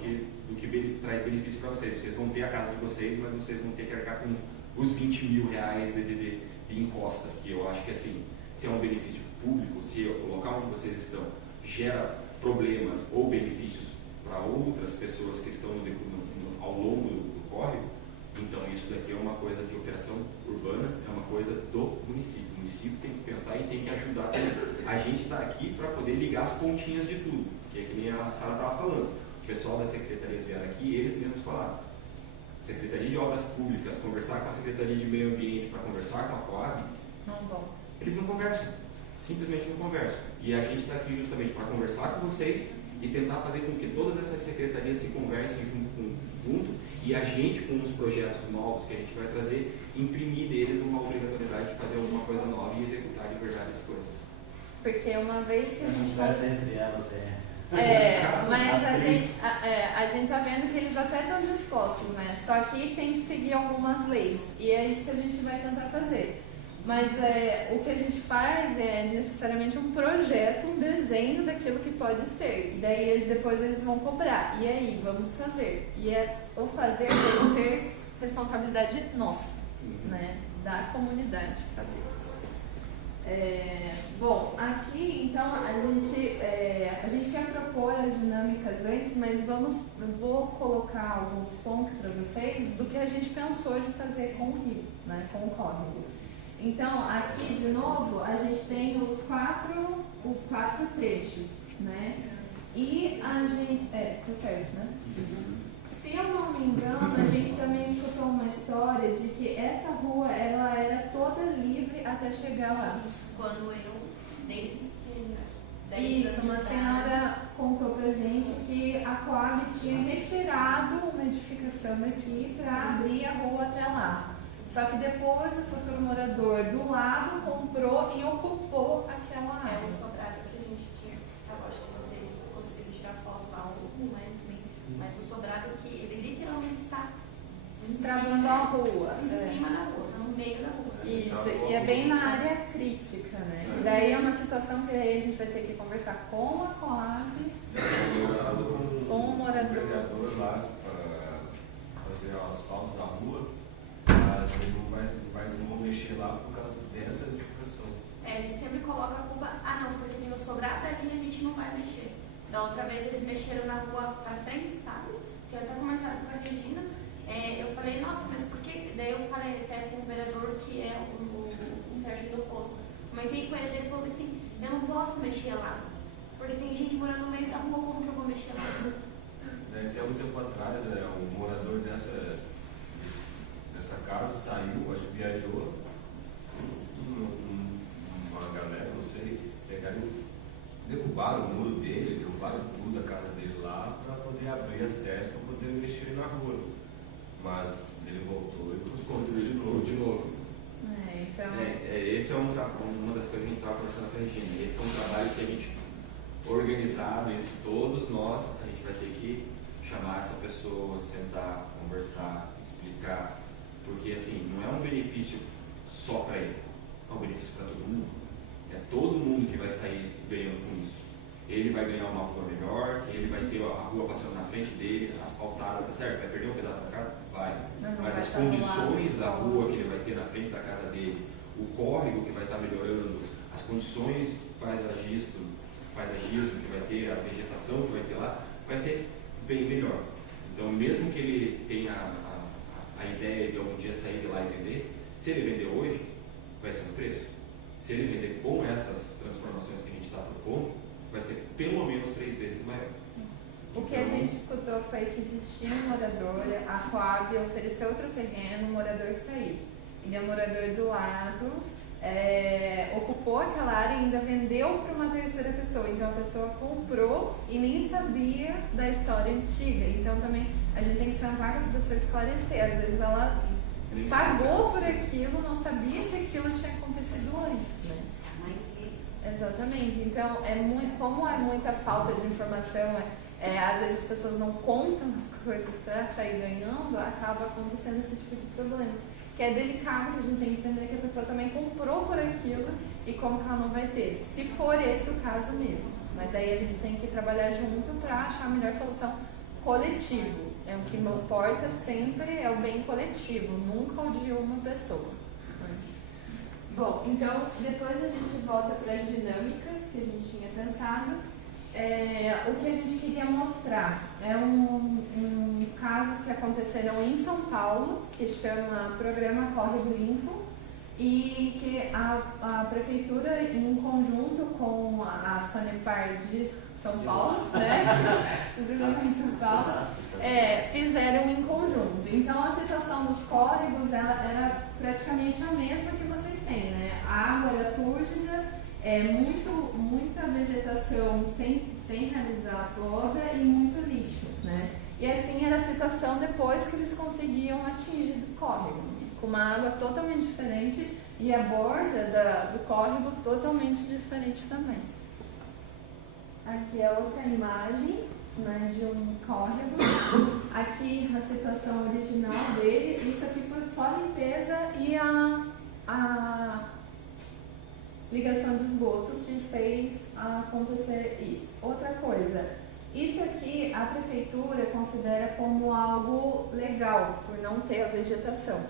que traz benefício para vocês. Vocês vão ter a casa de vocês, mas vocês vão ter que arcar com os 20 mil reais de encosta, que eu acho que assim, se é um benefício público, se o local onde vocês estão gera problemas ou benefícios para outras pessoas que estão ao longo do córrego, então isso daqui é uma coisa de operação urbana, é uma coisa do município. O município tem que pensar e tem que ajudar também. A gente está aqui para poder ligar as pontinhas de tudo, que é que nem a Sara estava falando. O pessoal das secretarias vieram aqui e eles mesmos falaram. Secretaria de Obras Públicas, conversar com a Secretaria de Meio Ambiente para conversar com a Coab, eles não conversam, simplesmente não conversam. E a gente está aqui justamente para conversar com vocês e tentar fazer com que todas essas secretarias se conversem junto e a gente, com os projetos novos que a gente vai trazer, imprimir neles uma obrigatoriedade de fazer alguma coisa nova e executar de verdade as coisas. Porque uma vez que a gente... Conversa entre elas, mas a gente tá vendo que eles até estão dispostos, né? Só que tem que seguir algumas leis. E é isso que a gente vai tentar fazer. Mas o que a gente faz é necessariamente um projeto, um desenho daquilo que pode ser. E daí depois eles vão cobrar. E aí, vamos fazer. E o fazer deve ser responsabilidade nossa, né? Da comunidade fazer. Bom, aqui então a gente ia propor as dinâmicas dinâmicas antes, mas vou colocar alguns pontos para vocês do que a gente pensou de fazer com o rio, né, com o córrego. Então, aqui de novo, a gente tem os quatro trechos, né? E a gente... tá certo, né? Se eu não me engano, a gente também escutou uma história de que essa rua, ela era toda livre até chegar lá. Isso, quando eu, desde que... Isso, uma senhora contou pra gente que a Coab tinha retirado uma edificação daqui para abrir a rua até lá. Só que depois o futuro morador do lado comprou e ocupou aquela área. É o sobrado que a gente tinha, eu acho que vocês conseguiram tirar foto lá, né, também, mas o sobrado que ele literalmente está Travando a rua. em cima da rua, no meio da rua. Isso, e é bem na área crítica, né? E daí é uma situação que aí a gente vai ter que conversar com a Coab, com o morador. vereador lá para fazer o asfalto da rua, mas ele não vão mexer lá por causa dessa edificação. Ele sempre coloca a culpa, não, porque tem o sobrado ali a gente não vai mexer. Da outra vez eles mexeram na rua pra frente, sabe? Tinha até comentado com a Regina. Eu falei, nossa, mas por que? Daí eu falei até com o vereador que é o Sérgio do Poço. Comentei com ele falou assim, eu não posso mexer lá, porque tem gente morando no meio da rua, como que eu vou mexer lá? Até um tempo atrás, um morador dessa casa saiu, acho que viajou, uma galera, não sei, pegaram, derrubaram o muro dele, derrubaram tudo da casa dele lá para poder abrir acesso, para poder mexer na rua. Mas ele voltou e construiu de novo. Então... esse é uma das coisas que a gente estava conversando com a Regina. Esse é um trabalho que a gente, organizado entre todos nós, a gente vai ter que chamar essa pessoa, sentar, conversar, explicar. Porque, assim, não é um benefício só para ele, é um benefício para todo mundo. É todo mundo que vai sair ganhando com isso. Ele vai ganhar uma rua melhor, ele vai ter a rua passando na frente dele, asfaltada, tá certo? Vai perder um pedaço da casa? Vai. Mas as condições da rua que ele vai ter na frente da casa dele, o córrego que vai estar melhorando, as condições paisagismo que vai ter, a vegetação que vai ter lá, vai ser bem melhor. Então, mesmo que ele tenha a ideia de algum dia sair de lá e vender, se ele vender hoje, vai ser no preço. Se ele vender com essas transformações que a gente está propondo, vai ser pelo menos 3 vezes maior. O que a gente escutou foi que existia um morador, a Coab ofereceu outro terreno, o morador saiu. E o morador do lado ocupou aquela área e ainda vendeu para uma terceira pessoa. Então a pessoa comprou e nem sabia da história antiga. Então também a gente tem que sentar com essa pessoa e esclarecer. Às vezes ela pagou por aquilo, não sabia que aquilo tinha acontecido antes, né? Exatamente. Então, como é muita falta de informação, às vezes as pessoas não contam as coisas para sair ganhando, acaba acontecendo esse tipo de problema. Que é delicado, que a gente tem que entender que a pessoa também comprou por aquilo e como que ela não vai ter. Se for esse o caso mesmo. Mas aí a gente tem que trabalhar junto para achar a melhor solução coletivo. O que importa sempre é o bem coletivo, nunca o de uma pessoa. Bom, então depois a gente volta para as dinâmicas que a gente tinha pensado. O que a gente queria mostrar é uns casos que aconteceram em São Paulo, que chama Programa Córrego Limpo, e que a Prefeitura, em conjunto com a Sanepar de São Paulo, né? Em São Paulo, fizeram em conjunto. Então a situação dos córregos era praticamente a mesma que vocês têm, né? A água era túrgida, muita vegetação sem realizar poda e muito lixo, né? E assim era a situação depois que eles conseguiam atingir o córrego, com uma água totalmente diferente e a borda do córrego totalmente diferente também. Aqui é outra imagem, né, de um córrego. Aqui a situação original dele. Isso aqui foi só a limpeza e a ligação de esgoto que fez acontecer isso. Outra coisa, isso aqui a prefeitura considera como algo legal, por não ter a vegetação.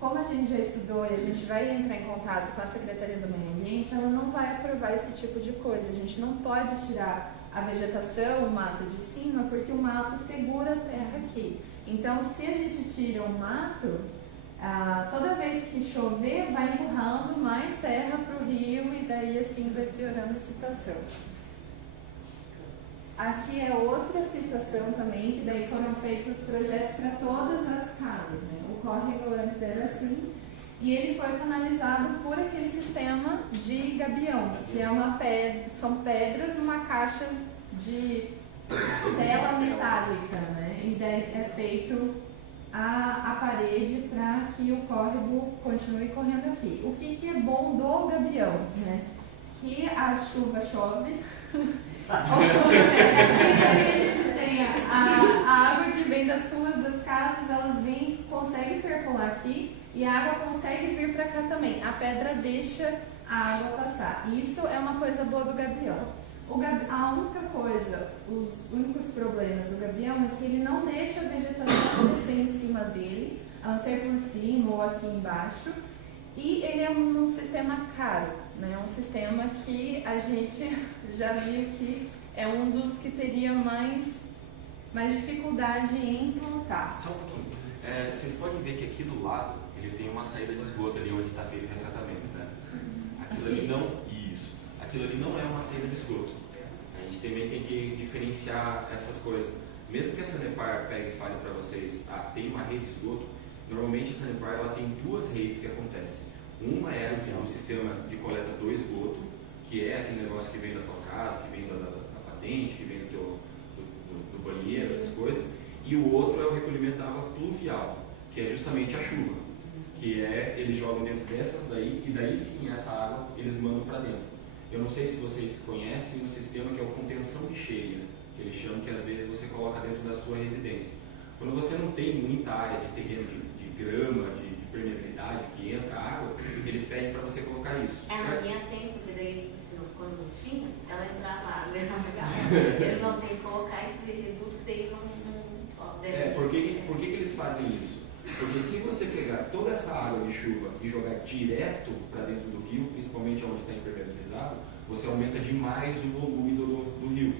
Como a gente já estudou e a gente vai entrar em contato com a Secretaria do Meio Ambiente, ela não vai aprovar esse tipo de coisa. A gente não pode tirar a vegetação, o mato de cima, porque o mato segura a terra aqui. Então, se a gente tira o mato, toda vez que chover, vai empurrando mais terra para o rio e daí assim vai piorando a situação. Aqui é outra situação também, que daí foram feitos projetos para todas as casas, né? O córrego antes era assim, e ele foi canalizado por aquele sistema de gabião, que é uma pedra, são pedras, uma caixa de tela metálica, né? E daí é feito a parede para que o córrego continue correndo aqui. O que é bom do gabião, né? Que a chuva chove, e daí a gente tem a água que vem das ruas das casas, elas conseguem circular aqui e a água consegue vir para cá também. A pedra deixa a água passar. Isso é uma coisa boa do gabião. A única coisa, os únicos problemas do gabião é que ele não deixa a vegetação crescer em cima dele, a não ser por cima ou aqui embaixo. E ele é um sistema caro, né? Um sistema que a gente já viu que é um dos que teria mais dificuldade em implantar. Só um pouquinho. Vocês podem ver que aqui do lado ele tem uma saída de esgoto ali onde está feito o retratamento, né? Aquilo ali não é uma saída de esgoto. A gente também tem que diferenciar essas coisas. Mesmo que a Sanepar pegue e fale para vocês, tem uma rede de esgoto, normalmente a Sanepar ela tem duas redes que acontecem. Uma é assim, o sistema de coleta do esgoto, que é aquele negócio que vem da tua casa, que vem da patente, que vem do banheiro, essas coisas. E o outro é o recolhimento da água pluvial, que é justamente a chuva, que é eles jogam dentro dessas daí, e daí sim essa água eles mandam para dentro. Eu não sei se vocês conhecem o sistema que é o contenção de cheias, que eles chamam, que às vezes você coloca dentro da sua residência. Quando você não tem muita área de terreno de grama, de permeabilidade, que entra água, eles pedem para você colocar isso. Na minha tem, porque daí, quando não tinha, ela entrava água, ele não tem que colocar esse reduto que daí não por que eles fazem isso? Porque se você pegar toda essa água de chuva e jogar direto para dentro do rio, principalmente onde está impermeabilizado, você aumenta demais o volume do rio,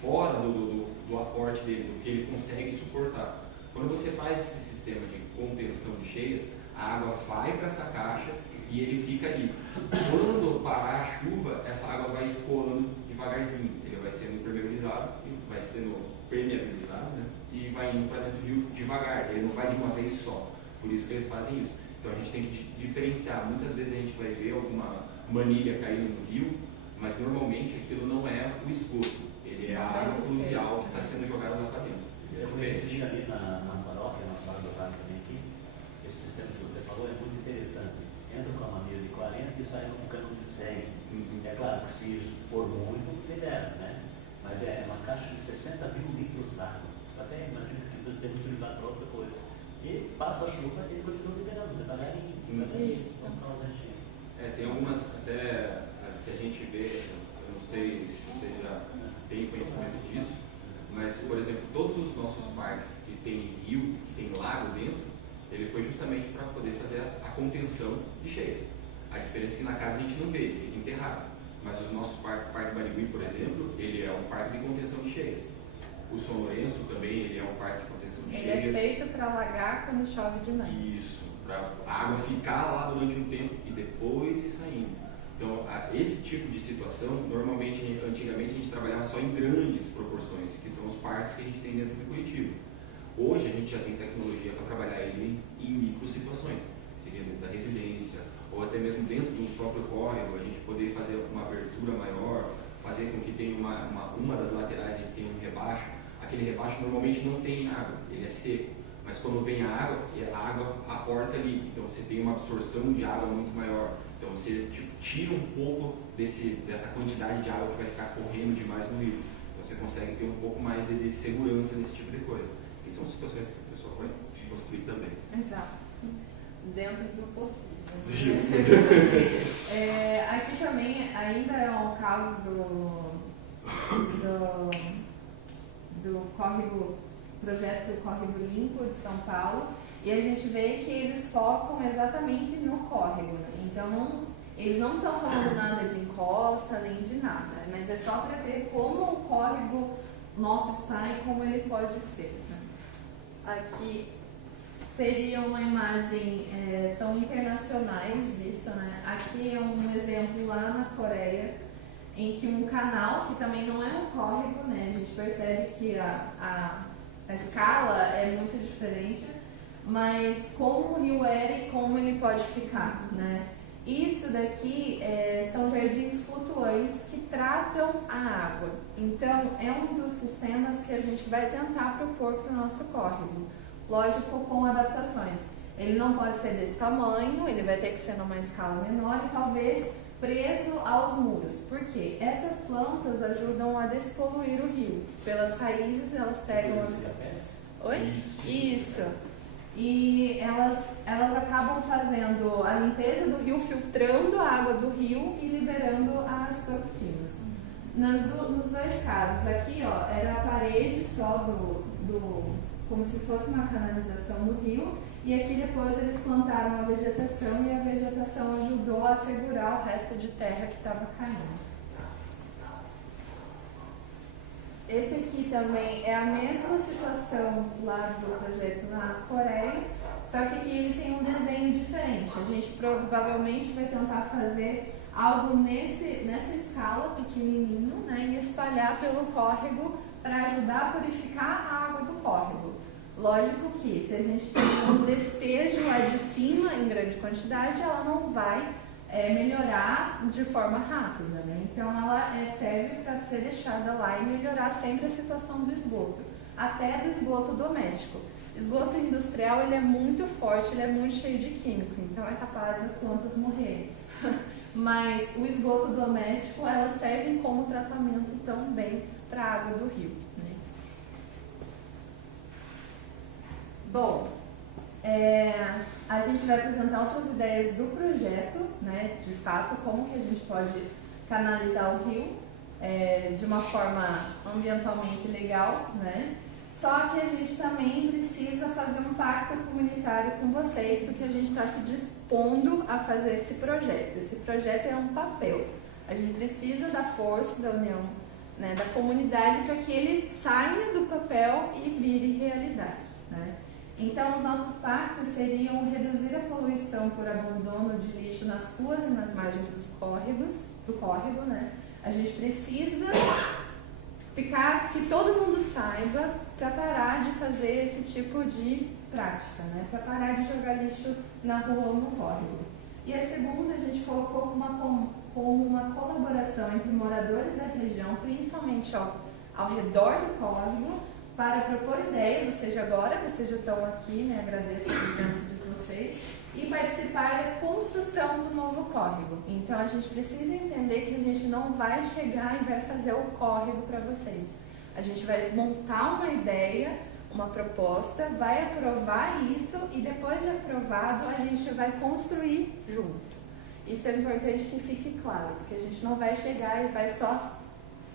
fora do aporte dele, do que ele consegue suportar. Quando você faz esse sistema de contenção de cheias, a água vai para essa caixa e ele fica ali. Quando parar a chuva, essa água vai escoando devagarzinho, ele vai sendo impermeabilizado, vai sendo permeabilizado, né? E vai indo para dentro do rio devagar, ele não vai de uma vez só. Por isso que eles fazem isso. Então a gente tem que diferenciar. Muitas vezes a gente vai ver alguma manilha caindo no rio, mas normalmente aquilo não é o esgoto, ele é a água pluvial que está sendo jogada lá para dentro. Eu conheci ali na paróquia, na sala do rádio também aqui, esse sistema que você falou é muito interessante. Entra com a maneira de 40 e sai com um cano de 100. É claro que se for muito, libera, né? Mas é uma caixa de 60 mil litros d'água. Até imagina que você tem que utilizar para outra coisa. E passa a chuva e ele continua liberando, devagarinho. Isso. Tem algumas, até se a gente vê, eu não sei se você já tem conhecimento disso, mas, por exemplo, todos os nossos parques que tem rio, que tem lago dentro, ele foi justamente para poder fazer a contenção de cheias. A diferença é que na casa a gente não vê, ele fica enterrado. Mas os nossos Parque Barigui, por exemplo, ele é um parque de contenção de cheias. O São Lourenço também, ele é um parque de contenção de cheias. Ele é feito para alagar quando chove demais. Isso, para a água ficar lá durante um tempo e depois ir saindo. Então, esse tipo de situação, normalmente, antigamente a gente trabalhava só em grandes proporções, que são os parques que a gente tem dentro de Curitiba. Hoje a gente já tem tecnologia para trabalhar ele em micro situações, seria dentro da residência, ou até mesmo dentro do próprio córrego, a gente poder fazer uma abertura maior, fazer com que tenha uma das laterais, a gente tenha um rebaixo. Aquele rebaixo normalmente não tem água, ele é seco, mas quando vem a água aporta ali, então você tem uma absorção de água muito maior. Então você tira um pouco dessa quantidade de água que vai ficar correndo demais no rio. Então você consegue ter um pouco mais de segurança nesse tipo de coisa. E são situações que a pessoa pode construir também. Exato. Dentro do possível. Justo. Aqui também ainda é um caso do córrego, projeto Córrego Limpo de São Paulo, e a gente vê que eles focam exatamente no córrego, né? Então Eles não estão falando nada de encosta nem de nada, mas é só para ver como o córrego nosso está e como ele pode ser. Aqui seria uma imagem, são internacionais isso, né? Aqui é um exemplo lá na Coreia, em que um canal, que também não é um córrego, né? A gente percebe que a escala é muito diferente, mas como o rio é e como ele pode ficar, né? Isso daqui são jardins flutuantes que tratam a água. Então, é um dos sistemas que a gente vai tentar propor para o nosso córrego. Lógico, com adaptações. Ele não pode ser desse tamanho, ele vai ter que ser numa escala menor e talvez preso aos muros. Por quê? Essas plantas ajudam a despoluir o rio. Pelas raízes, elas pegam as... Oi? Isso. E elas acabam fazendo a limpeza do rio, filtrando a água do rio e liberando as toxinas. Nos dois casos, aqui ó, era a parede só como se fosse uma canalização do rio, e aqui depois eles plantaram a vegetação e a vegetação ajudou a segurar o resto de terra que estava caindo. Esse aqui também é a mesma situação lá do projeto na Coreia, só que aqui ele tem um desenho diferente. A gente provavelmente vai tentar fazer algo nessa escala pequenininho, né, e espalhar pelo córrego para ajudar a purificar a água do córrego. Lógico que se a gente tem um despejo lá de cima em grande quantidade, ela não vai melhorar de forma rápida, né? Então ela serve para ser deixada lá e melhorar sempre a situação do esgoto, até do esgoto doméstico. Esgoto industrial ele é muito forte, ele é muito cheio de químico, então é capaz das plantas morrerem. Mas o esgoto doméstico ela serve como tratamento também para a água do rio, né? Bom, a gente vai apresentar outras ideias do projeto, né, de fato, como que a gente pode canalizar o rio de uma forma ambientalmente legal, né? Só que a gente também precisa fazer um pacto comunitário com vocês, porque a gente está se dispondo a fazer esse projeto. Esse projeto é um papel. A gente precisa da força da união, né, da comunidade para que ele saia do papel e vire realidade, né? Então, os nossos pactos seriam reduzir a poluição por abandono de lixo nas ruas e nas margens do córrego, né? A gente precisa que todo mundo saiba para parar de fazer esse tipo de prática, né? Para parar de jogar lixo na rua ou no córrego. E a segunda, a gente colocou como uma colaboração entre moradores da região, principalmente ao redor do córrego, para propor ideias, ou seja, agora vocês já estão aqui, né, agradeço a presença de vocês, e participar da construção do novo córrego. Então a gente precisa entender que a gente não vai chegar e vai fazer o córrego para vocês. A gente vai montar uma ideia, uma proposta, vai aprovar isso e depois de aprovado a gente vai construir junto. Isso é importante que fique claro, porque a gente não vai chegar e vai só,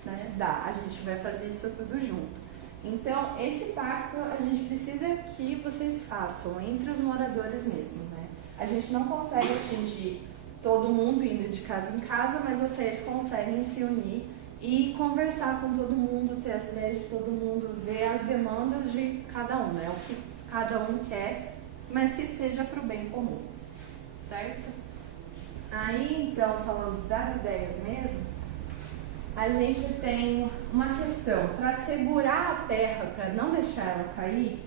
né, dar, a gente vai fazer isso tudo junto. Então, esse pacto a gente precisa que vocês façam entre os moradores mesmo, né? A gente não consegue atingir todo mundo indo de casa em casa, mas vocês conseguem se unir e conversar com todo mundo, ter as ideias de todo mundo, ver as demandas de cada um, né? O que cada um quer, mas que seja para o bem comum, certo? Aí, então, falando das ideias mesmo, a gente tem uma questão, para segurar a terra, para não deixar ela cair,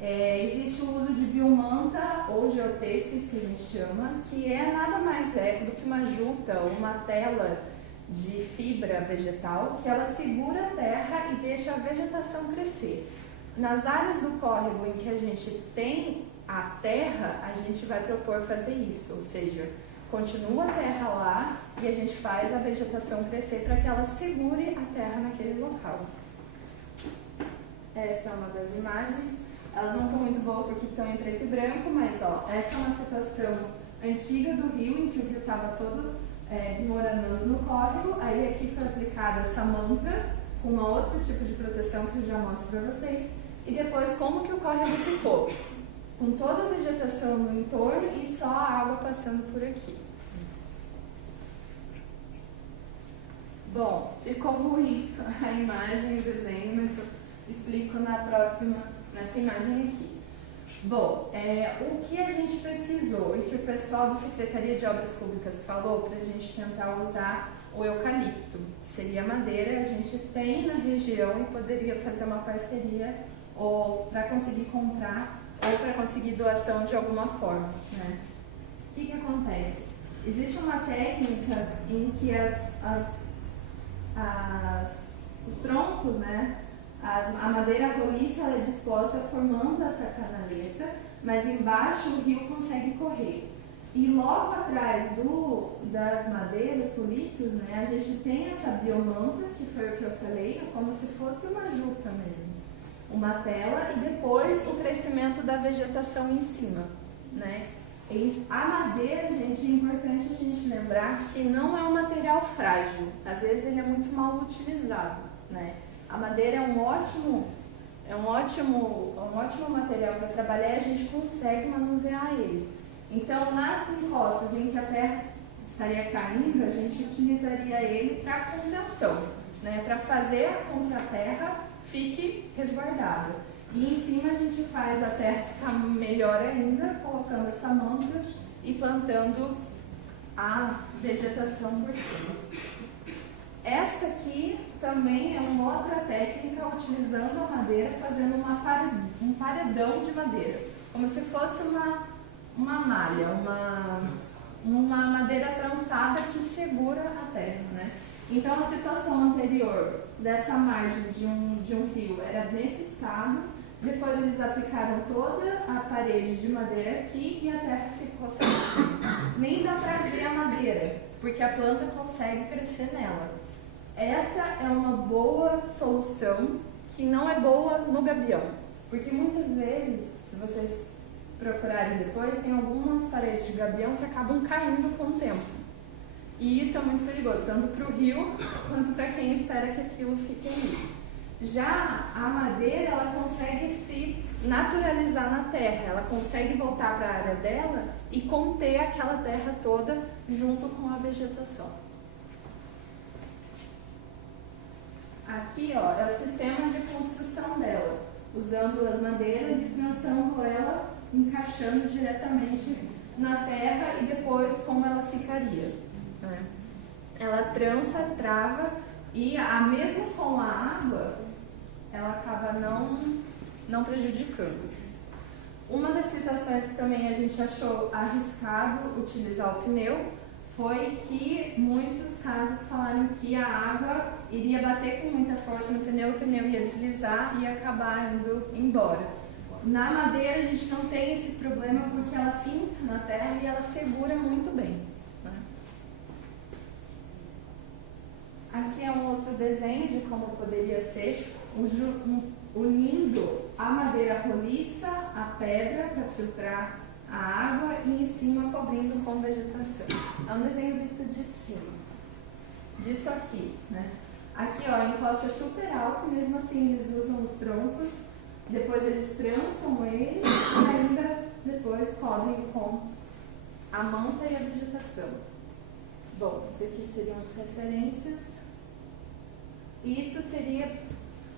existe o uso de biomanta ou geotexis, que a gente chama, que nada mais do que uma juta ou uma tela de fibra vegetal, que ela segura a terra e deixa a vegetação crescer. Nas áreas do córrego em que a gente tem a terra, a gente vai propor fazer isso, ou seja, continua a terra lá e a gente faz a vegetação crescer para que ela segure a terra naquele local. Essa é uma das imagens. Elas não estão muito boas porque estão em preto e branco, mas essa é uma situação antiga do rio, em que o rio estava todo desmoronando no córrego. Aí aqui foi aplicada essa manta com um outro tipo de proteção que eu já mostro para vocês. E depois como que o córrego ficou? Com toda a vegetação no entorno e só a água passando por aqui. Bom, ficou ruim a imagem, o desenho, mas eu explico nessa imagem aqui. Bom, o que a gente pesquisou e que o pessoal da Secretaria de Obras Públicas falou para a gente tentar usar o eucalipto, que seria a madeira, a gente tem na região e poderia fazer uma parceria ou para conseguir comprar ou para conseguir doação de alguma forma, né? O que acontece? Existe uma técnica em que os troncos, né, a madeira roliça ela é disposta formando essa canaleta, mas embaixo o rio consegue correr. E logo atrás das madeiras roliças, né, a gente tem essa biomanta, que foi o que eu falei, é como se fosse uma juta mesmo. Uma tela e depois o crescimento da vegetação em cima, né? E a madeira, gente, é importante a gente lembrar que não é um material frágil. Às vezes ele é muito mal utilizado, né? A madeira é um ótimo material para trabalhar e a gente consegue manusear ele. Então, nas encostas em que a terra estaria caindo, a gente utilizaria ele para contenção, né? Para fazer com que a terra fique resguardada. E em cima a gente faz a terra ficar melhor ainda, colocando essa manta e plantando a vegetação por cima. Essa aqui também é uma outra técnica, utilizando a madeira, fazendo um paredão de madeira, como se fosse uma malha, uma madeira trançada que segura a terra, né? Então, a situação anterior dessa margem de um rio era nesse estado, depois eles aplicaram toda a parede de madeira aqui e a terra ficou sem. Nem dá para ver a madeira, porque a planta consegue crescer nela. Essa é uma boa solução que não é boa no gabião, porque muitas vezes, se vocês procurarem depois, tem algumas paredes de gabião que acabam caindo com o tempo. E isso é muito perigoso, tanto para o rio quanto para quem espera que aquilo fique ali. Já a madeira, ela consegue se naturalizar na terra, ela consegue voltar para a área dela e conter aquela terra toda junto com a vegetação. Aqui, ó, é o sistema de construção dela, usando as madeiras e trançando ela, encaixando diretamente na terra e depois como ela ficaria. Ela trança, trava e mesmo com a água, ela acaba não prejudicando. Uma das situações que também a gente achou arriscado utilizar o pneu foi que muitos casos falaram que a água iria bater com muita força no pneu, o pneu ia deslizar e ia acabar indo embora. Na madeira a gente não tem esse problema porque ela finca na terra e ela segura muito bem. Aqui é um outro desenho de como poderia ser, unindo a madeira roliça, a pedra para filtrar a água e em cima cobrindo com vegetação. É um desenho visto de cima, disso aqui, né? Aqui, ó, a encosta é super alta, mesmo assim eles usam os troncos, depois eles trançam eles e ainda depois cobrem com a manta e a vegetação. Bom, isso aqui seriam as referências. Isso seria,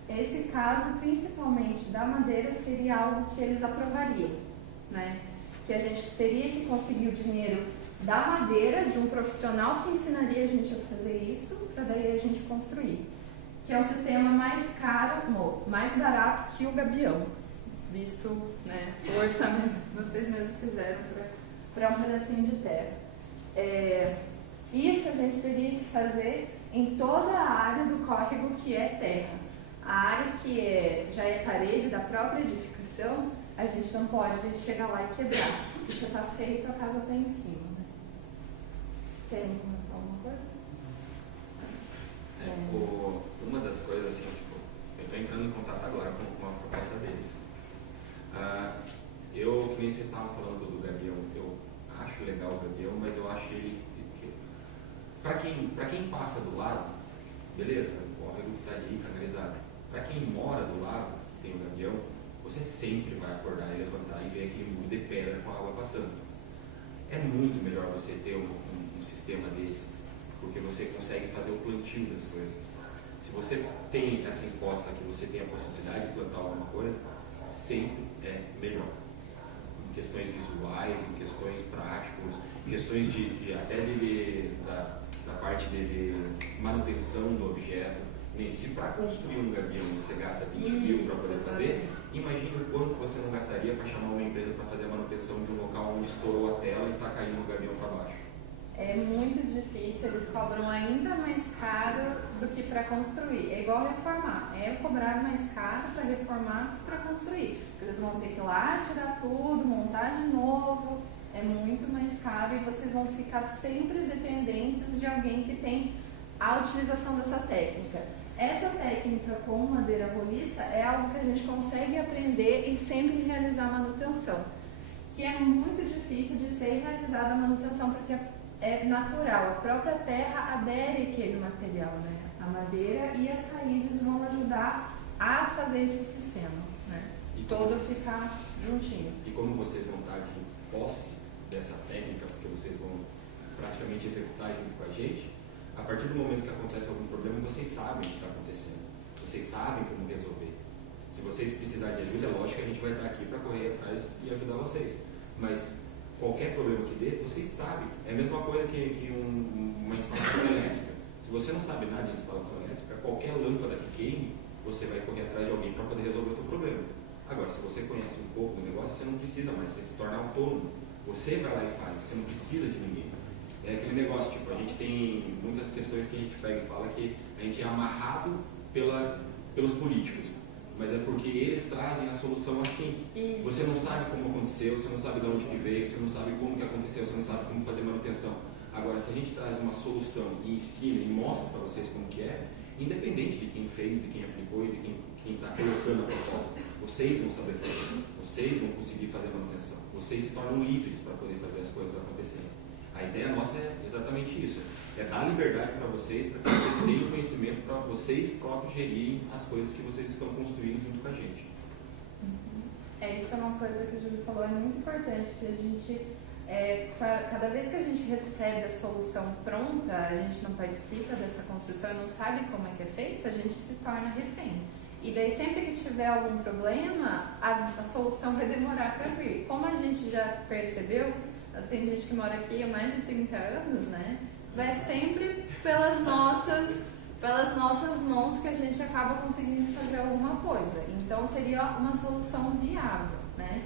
esse caso principalmente da madeira, seria algo que eles aprovariam, né? Que a gente teria que conseguir o dinheiro da madeira, de um profissional que ensinaria a gente a fazer isso, para daí a gente construir. Que é um sistema mais caro, mais barato que o gabião, visto, né, o orçamento que vocês mesmos fizeram para um pedacinho de terra. Isso a gente teria que fazer em toda a área do córrego que é terra. A área que já é parede da própria edificação, a gente não pode chegar lá e quebrar, porque já está feito, a casa está em cima. Né? Querem comentar alguma coisa? Uma das coisas, assim, tipo, eu estou entrando em contato agora com a proposta deles. Que nem vocês estavam falando do gabião, eu acho legal o gabião, mas eu acho ele... Para quem passa do lado, beleza, o córrego está ali canalizado. Para quem mora do lado, tem o gabião, você sempre vai acordar e levantar e ver aquele muro de pedra com a água passando. É muito melhor você ter um sistema desse, porque você consegue consegue fazer o plantio das coisas. Se você tem essa encosta que você tem a possibilidade de plantar alguma coisa, sempre é melhor. Em questões visuais, em questões práticas, em questões da parte de manutenção do objeto. Se para construir um gabião você gasta 20 mil para poder fazer, imagine o quanto você não gastaria para chamar uma empresa para fazer a manutenção de um local onde estourou a tela e está caindo o gabião para baixo. É muito difícil, eles cobram ainda mais caro do que para construir. É igual reformar, é cobrar mais caro para reformar que para construir. Porque eles vão ter que ir lá, tirar tudo, montar de novo, é muito mais caro e vocês vão ficar sempre dependentes de alguém que tem a utilização dessa técnica. Essa técnica com madeira roliça é algo que a gente consegue aprender e sempre realizar manutenção, que é muito difícil de ser realizada a manutenção porque é natural, a própria terra adere àquele material, né? A madeira e as raízes vão ajudar a fazer esse sistema, né? E todo ficar juntinho. E como vocês vão estar de posse dessa técnica, porque vocês vão praticamente executar junto com a gente, a partir do momento que acontece algum problema, vocês sabem o que está acontecendo. Vocês sabem como resolver. Se vocês precisarem de ajuda, é lógico que a gente vai estar aqui para correr atrás e ajudar vocês. Mas qualquer problema que dê, vocês sabem. É a mesma coisa que uma instalação elétrica. Se você não sabe nada de instalação elétrica, qualquer lâmpada que queime, você vai correr atrás de alguém para poder resolver o seu problema. Agora, se você conhece um pouco do negócio, você não precisa mais, você se torna autônomo. Você vai lá e faz, você não precisa de ninguém. É aquele negócio, tipo, a gente tem muitas questões que a gente pega e fala que a gente é amarrado pelos políticos, mas é porque eles trazem a solução assim. Isso. Você não sabe como aconteceu, você não sabe de onde que veio, você não sabe como que aconteceu, você não sabe como fazer manutenção. Agora, se a gente traz uma solução e ensina e mostra para vocês como que é, independente de quem fez, de quem aplicou e de quem está colocando a proposta, vocês vão saber fazer, vocês vão conseguir fazer manutenção, vocês se tornam livres para poder fazer as coisas acontecerem. A ideia nossa é exatamente isso, é dar liberdade para vocês, para que vocês tenham conhecimento para vocês próprios gerirem as coisas que vocês estão construindo junto com a gente. Isso é uma coisa que o Júlio falou, é muito importante, que a gente, cada vez que a gente recebe a solução pronta, a gente não participa dessa construção e não sabe como é que é feito, a gente se torna refém. E daí sempre que tiver algum problema, a solução vai demorar para vir. Como a gente já percebeu, tem gente que mora aqui há mais de 30 anos, né? Vai sempre pelas nossas mãos que a gente acaba conseguindo fazer alguma coisa. Então seria uma solução viável, né?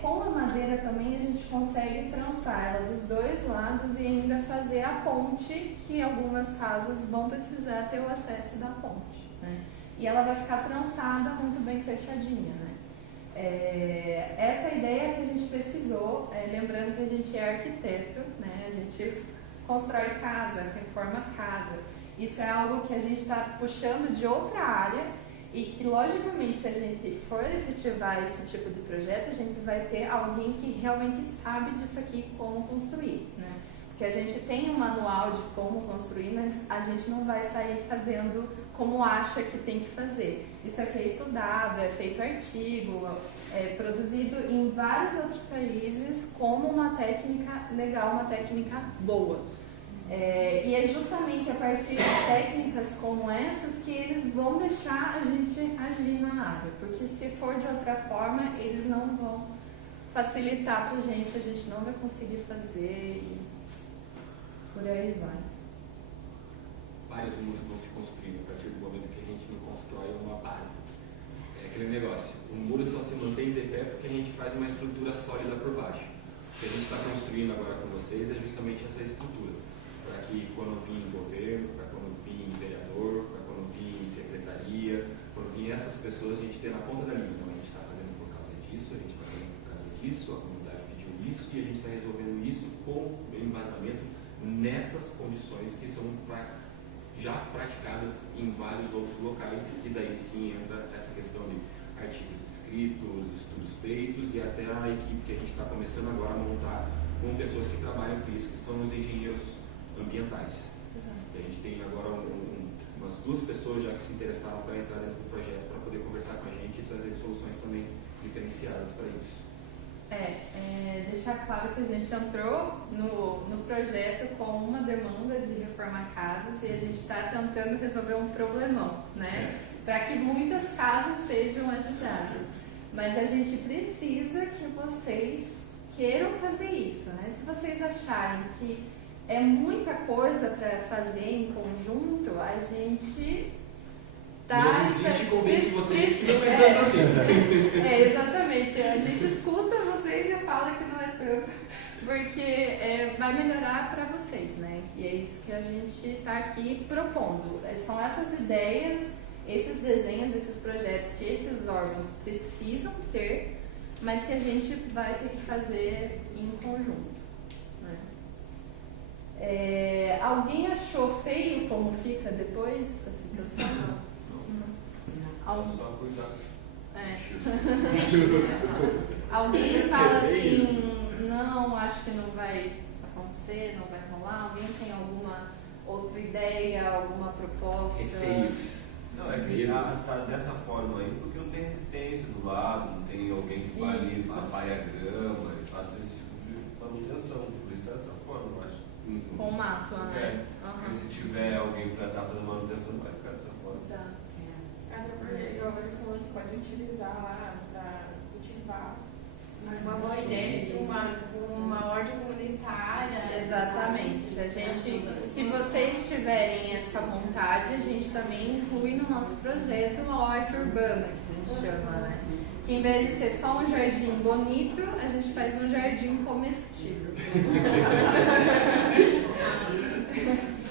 Com a madeira também a gente consegue trançar ela dos dois lados e ainda fazer a ponte, que algumas casas vão precisar ter o acesso da ponte, né? E ela vai ficar trançada muito bem fechadinha, né? Essa ideia que a gente pesquisou, lembrando que a gente é arquiteto, né? A gente constrói casa, reforma casa. Isso é algo que a gente está puxando de outra área e que, logicamente, se a gente for efetivar esse tipo de projeto, a gente vai ter alguém que realmente sabe disso aqui, como construir, né? Porque a gente tem um manual de como construir, mas a gente não vai sair fazendo como acha que tem que fazer. Isso aqui é estudado, é feito artigo, é produzido em vários outros países como uma técnica legal, uma técnica boa. E é justamente a partir de técnicas como essas que eles vão deixar a gente agir na área, porque se for de outra forma, eles não vão facilitar pra gente, a gente não vai conseguir fazer e por aí vai. Vários muros vão se construindo a partir do momento que a gente não constrói uma base. É aquele negócio, o muro só se mantém de pé porque a gente faz uma estrutura sólida por baixo. O que a gente está construindo agora com vocês é justamente essa estrutura, para que quando vir governo, para quando vir vereador, para quando vir secretaria, quando vir essas pessoas, a gente ter na ponta da linha. Então a gente está fazendo por causa disso, a gente está fazendo por causa disso, a comunidade pediu isso e a gente está resolvendo isso com embasamento nessas condições que são já praticadas em vários outros locais, e daí sim entra essa questão de artigos escritos, estudos feitos e até a equipe que a gente está começando agora a montar com pessoas que trabalham com isso, que são os engenheiros ambientais. A gente tem agora umas 2 pessoas já que se interessaram para entrar dentro do projeto para poder conversar com a gente e trazer soluções também diferenciadas para isso. Deixar claro que a gente entrou no projeto com uma demanda de reformar casa está tentando resolver um problemão, né? Para que muitas casas sejam ajudadas. Mas a gente precisa que vocês queiram fazer isso, né? Se vocês acharem que é muita coisa para fazer em conjunto, a gente Não existe e convence vocês que não é tanto assim. Exatamente. A gente escuta vocês e fala que não é tanto, porque vai melhorar para vocês, né? E é isso que a gente está aqui propondo. São essas ideias, esses desenhos, esses projetos que esses órgãos precisam ter, mas que a gente vai ter que fazer em conjunto. Né? Alguém achou feio como fica depois a situação? Só cuidar. Alguém fala assim, não, acho que não vai acontecer, não vai rolar. Alguém tem alguma outra ideia, alguma proposta? Receios. Não, é que está dessa forma aí, porque não tem resistência do lado, não tem alguém que vai ali, apague a grama e faça esse tipo de manutenção. Por isso está dessa forma, eu acho. Com mato, né? Porque se tiver alguém para estar fazendo manutenção, vai ficar dessa forma. Exato. Até porque, igual ele falou, que pode utilizar lá para cultivar. Uma boa ideia de uma ordem comunitária. Exatamente. A gente, se vocês tiverem essa vontade, a gente também inclui no nosso projeto uma horta urbana, que a gente chama, né? Que em vez de ser só um jardim bonito, a gente faz um jardim comestível.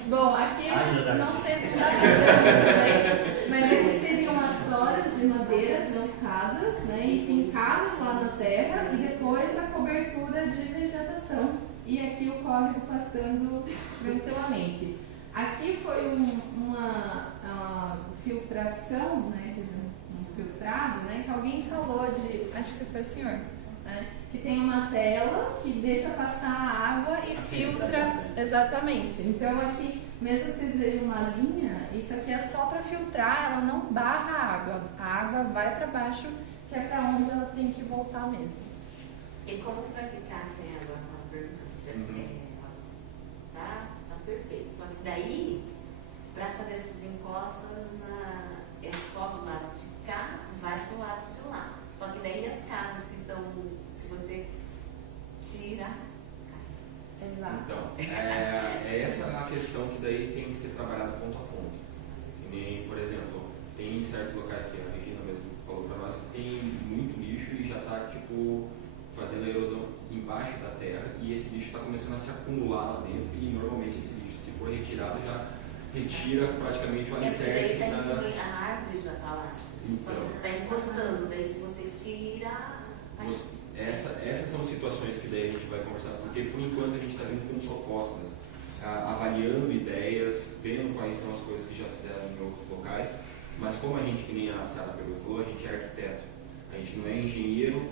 Bom, aqui não sei, não dá pra ver, mas aqui seriam as toras de madeira trançadas, né, e fincadas lá na terra, e depois a cobertura de vegetação. E aqui o córrego passando tranquilamente. Aqui foi uma filtração, né, um filtrado, né, que alguém falou de, acho que foi o senhor, né, que tem uma tela que deixa passar a água e filtra, exatamente. Então aqui, mesmo que vocês vejam uma linha, isso aqui é só para filtrar, ela não barra a água vai para baixo, que é para onde ela tem que voltar mesmo. E como que vai ficar, né, agora uma pergunta? Tá perfeito. Só que daí, para fazer essas encostas, é só do lado de cá, vai pro lado de lá. Só que daí as casas que estão, se você tira, cai. Exato. Então, essa a questão que daí tem que ser trabalhada ponto a ponto. E nem, por exemplo, tem certos locais que a Regina mesmo falou para nós que tem muito lixo e já está tipo fazendo a erosão embaixo da terra e esse lixo está começando a se acumular lá dentro e normalmente esse lixo, se for retirado, já retira praticamente o alicerce. Daí tá a árvore já está lá. Então, está encostando, daí se você tira. Essas são situações que daí a gente vai conversar, porque por enquanto a gente está vindo com propostas, avaliando ideias, vendo quais são as coisas que já fizeram em outros locais, mas como a gente, que nem a Sara pegou e falou, a gente é arquiteto, a gente não é engenheiro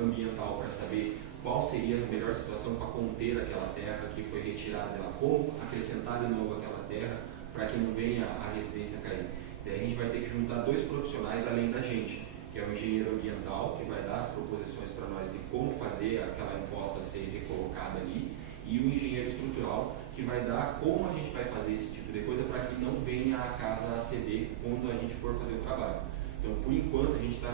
ambiental para saber qual seria a melhor situação para conter aquela terra que foi retirada dela, como acrescentar de novo aquela terra para que não venha a residência cair. Daí a gente vai ter que juntar dois profissionais além da gente, que é o engenheiro ambiental, que vai dar as proposições para nós de como fazer aquela encosta ser recolocada ali, e o engenheiro estrutural, que vai dar como a gente vai fazer esse tipo de coisa para que não venha a casa a ceder quando a gente for fazer o trabalho. Então, por enquanto, a gente está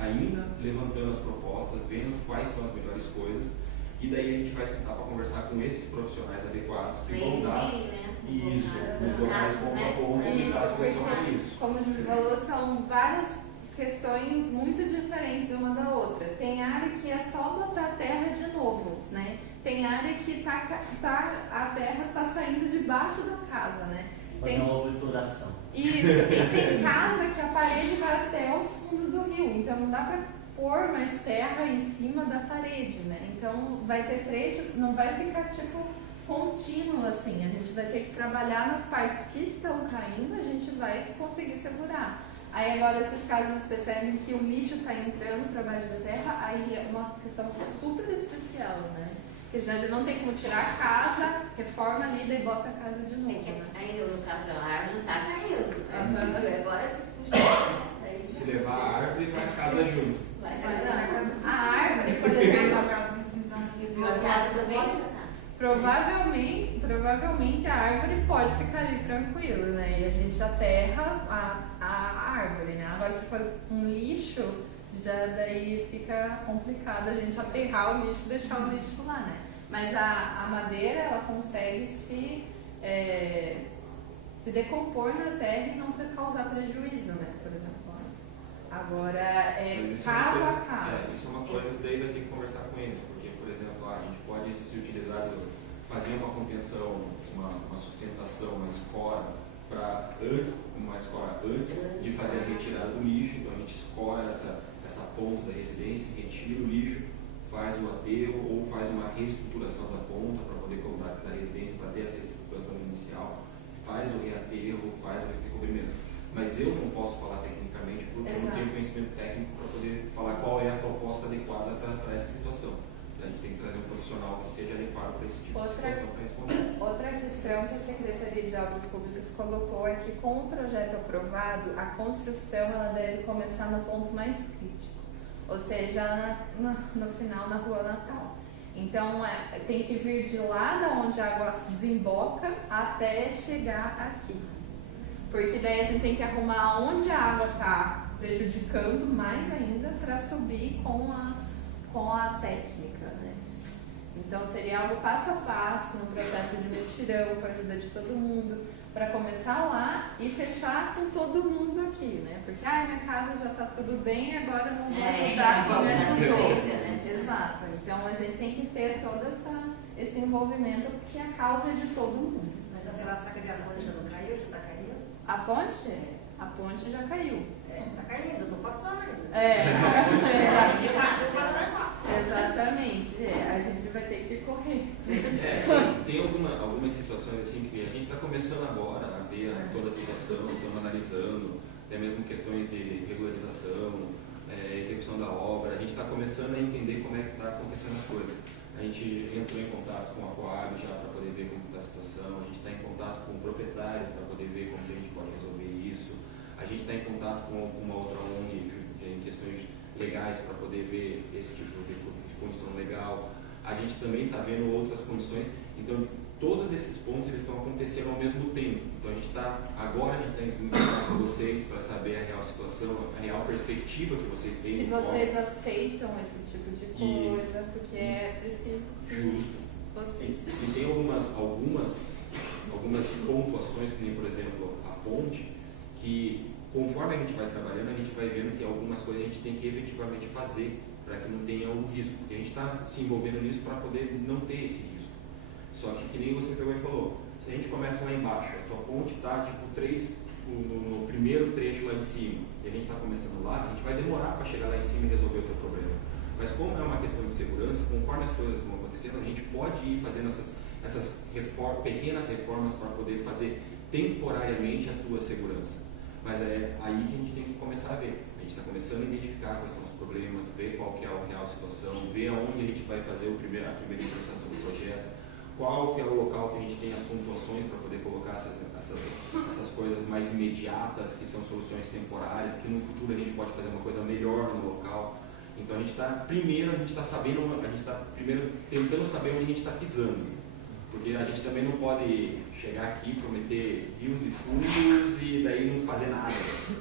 ainda levantando as propostas, vendo quais são as melhores coisas, e daí a gente vai sentar para conversar com esses profissionais adequados que vão dar isso, os locais ponto a ponto, e dar solução para isso. Como o Júlio falou, são várias questões muito diferentes uma da outra. Tem área que é só botar terra de novo, né? Tem área que a terra está saindo debaixo da casa, né? Fazer uma obliteração. Isso, e tem casa que a parede vai até o fundo do rio, então não dá para pôr mais terra em cima da parede, né? Então vai ter trechos, não vai ficar tipo contínuo assim, a gente vai ter que trabalhar nas partes que estão caindo, a gente vai conseguir segurar. Aí agora esses casos vocês percebem que o lixo está entrando para baixo da terra, aí é uma questão super especial, né? Porque já não tem como tirar a casa, reforma ali e bota a casa de novo. Né? Aí no caso da árvore não está caindo. Agora se puxa. Se levar a árvore, vai a casa junto. A árvore, por exemplo, provavelmente a árvore pode ficar ali tranquila, né? E a gente aterra a árvore, né? Agora, se for um lixo, já daí fica complicado a gente aterrar o lixo e deixar o lixo lá, né? Mas a madeira, ela consegue se decompor na terra e não causar prejuízo, né? Por exemplo. Agora, caso a caso. Isso é uma coisa que daí vai ter que conversar com eles, porque, por exemplo, a gente pode se utilizar, fazer uma contenção, uma sustentação, uma escora antes de fazer a retirada do lixo. Então a gente escora essa ponta da residência, retira o lixo, faz o aterro ou faz uma reestruturação da ponta para poder colocar da residência, para ter essa estruturação inicial, faz o reaterro, faz o recobrimento. Mas eu não posso falar tecnicamente porque eu não tenho conhecimento técnico para poder falar qual é a proposta adequada para essa situação. A gente tem que trazer um profissional que seja adequado para esse tipo de situação para responder. Outra questão que a Secretaria de Obras Públicas colocou é que, com o projeto aprovado, a construção ela deve começar no ponto mais crítico, ou seja, no final, na Rua Natal. Então, tem que vir de lá da onde a água desemboca até chegar aqui. Porque daí a gente tem que arrumar onde a água está prejudicando mais ainda para subir com a técnica, né? Então seria algo passo a passo, no processo de mutirão, com a ajuda de todo mundo, para começar lá e fechar com todo mundo aqui, né? Porque, minha casa já está tudo bem, agora não vou ajudar quem me ajudou. Né? Exato. Então a gente tem que ter todo esse envolvimento, porque a causa é de todo mundo. Mas até lá você está querendo a ponte já não caiu? Já está caindo? A ponte já caiu. Está caindo, eu estou passando ainda. Exatamente. A gente vai ter que correr. Tem algumas situações assim que a gente está começando agora a ver toda a situação, estamos analisando, até mesmo questões de regularização, execução da obra. A gente está começando a entender como é que está acontecendo as coisas. A gente entrou em contato com a Coab já para poder ver como está a situação. A gente está em contato com o proprietário para poder ver como a gente pode resolver isso. A gente está em contato com uma outra ONG em questões legais para poder ver esse tipo de condição legal. A gente também está vendo outras condições. Então, todos esses pontos eles estão acontecendo ao mesmo tempo. Então, a gente está em contato com vocês para saber a real situação, a real perspectiva que vocês têm. Se vocês aceitam esse tipo de coisa, porque é preciso que vocês... E tem algumas pontuações, que nem, por exemplo, a ponte, que conforme a gente vai trabalhando, a gente vai vendo que algumas coisas a gente tem que efetivamente fazer para que não tenha o risco. Porque a gente está se envolvendo nisso para poder não ter esse risco. Só que nem você pegou e falou, se a gente começa lá embaixo, a tua ponte está no primeiro trecho lá de cima, e a gente está começando lá, a gente vai demorar para chegar lá em cima e resolver o teu problema. Mas como é uma questão de segurança, conforme as coisas vão acontecendo, a gente pode ir fazendo essas pequenas reformas para poder fazer temporariamente a tua segurança. Mas é aí que a gente tem que começar a ver. A gente está começando a identificar quais são os problemas, ver qual que é a real situação, ver aonde a gente vai fazer a primeira implementação do projeto, qual que é o local que a gente tem as pontuações para poder colocar essas coisas mais imediatas, que são soluções temporárias, que no futuro a gente pode fazer uma coisa melhor no local. Então a gente está primeiro tentando saber onde a gente está pisando. Porque a gente também não pode chegar aqui, prometer rios e fundos e daí não fazer nada.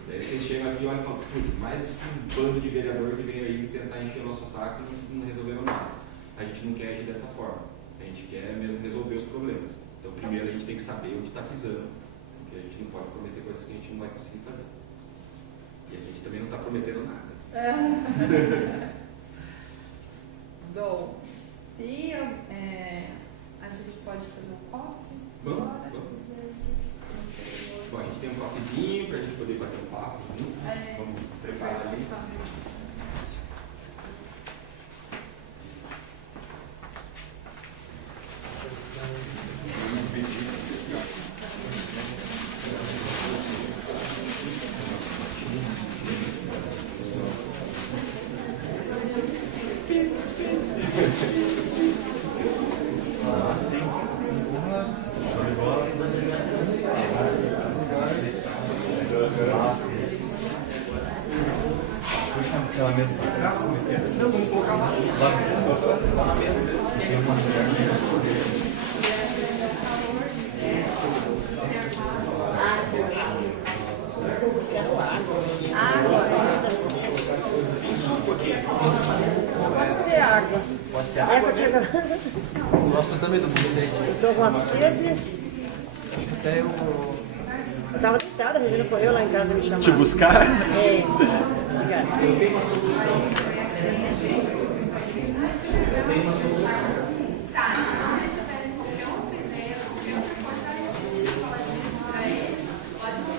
Daí vocês chegam aqui e olham e falam, putz, mais um bando de vereador que vem aí tentar encher o nosso saco e não resolveu nada. A gente não quer agir dessa forma. A gente quer mesmo resolver os problemas. Então primeiro a gente tem que saber onde está pisando, porque a gente não pode prometer coisas que a gente não vai conseguir fazer. E a gente também não está prometendo nada. Bom, se a gente pode fazer um coffee? Vamos. Bom, a gente tem um coffeezinho para a gente poder bater um papo junto. Vamos preparar ali. Aquela mesa para trás? Não, vamos colocar lá. Lá na mesa. eu também tô com sede. Eu tô com uma sede. Até eu... Eu tava deitada, a Regina correu lá em casa me chamar. Te buscar? É. Obrigada. Eu tenho uma solução. Tá, se vocês tiverem qualquer outra ideia, qualquer outra coisa, aí vocês falam disso pra eles, pode mandar pra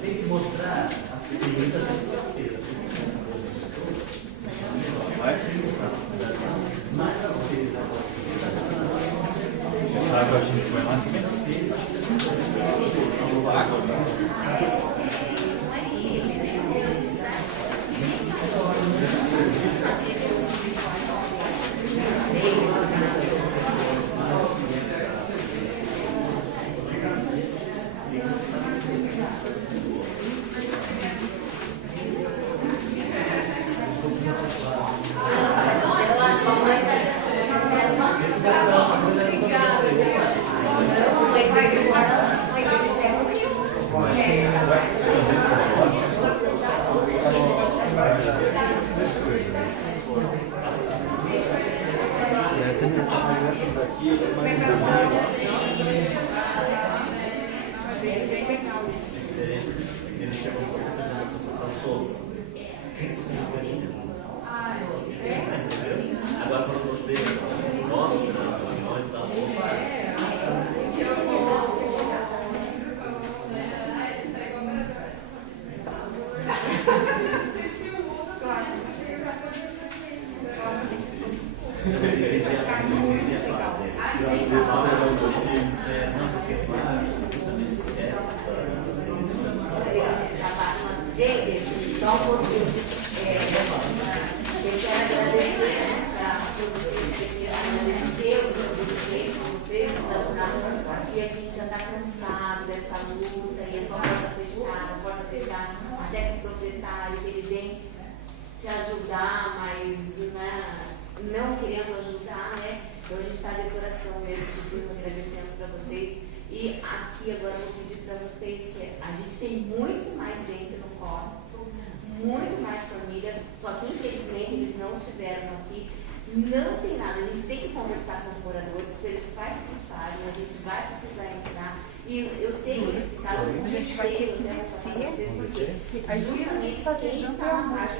Tem que mostrar as figurinhas da terceira. Mais a vocês agora. Sabe, a gente foi lá. Agora para você, mostra onde está Gente, só um pouquinho. Eu quero agradecer para vocês, aqui a gente já está cansado dessa luta e é só porta fechada, até que o proprietário que ele vem te ajudar, mas não querendo ajudar, né? Então a gente está de coração mesmo pedindo, agradecendo para vocês. E aqui agora eu vou pedir para vocês que a gente tem muito mais gente no corpo, muito mais famílias, só que infelizmente eles não estiveram aqui. Não tem nada, a gente tem que conversar com os moradores para eles participarem, a gente vai precisar entrar. E eu sei que eles ficaram com receio, né? Porque A gente vai fazer janta à noite,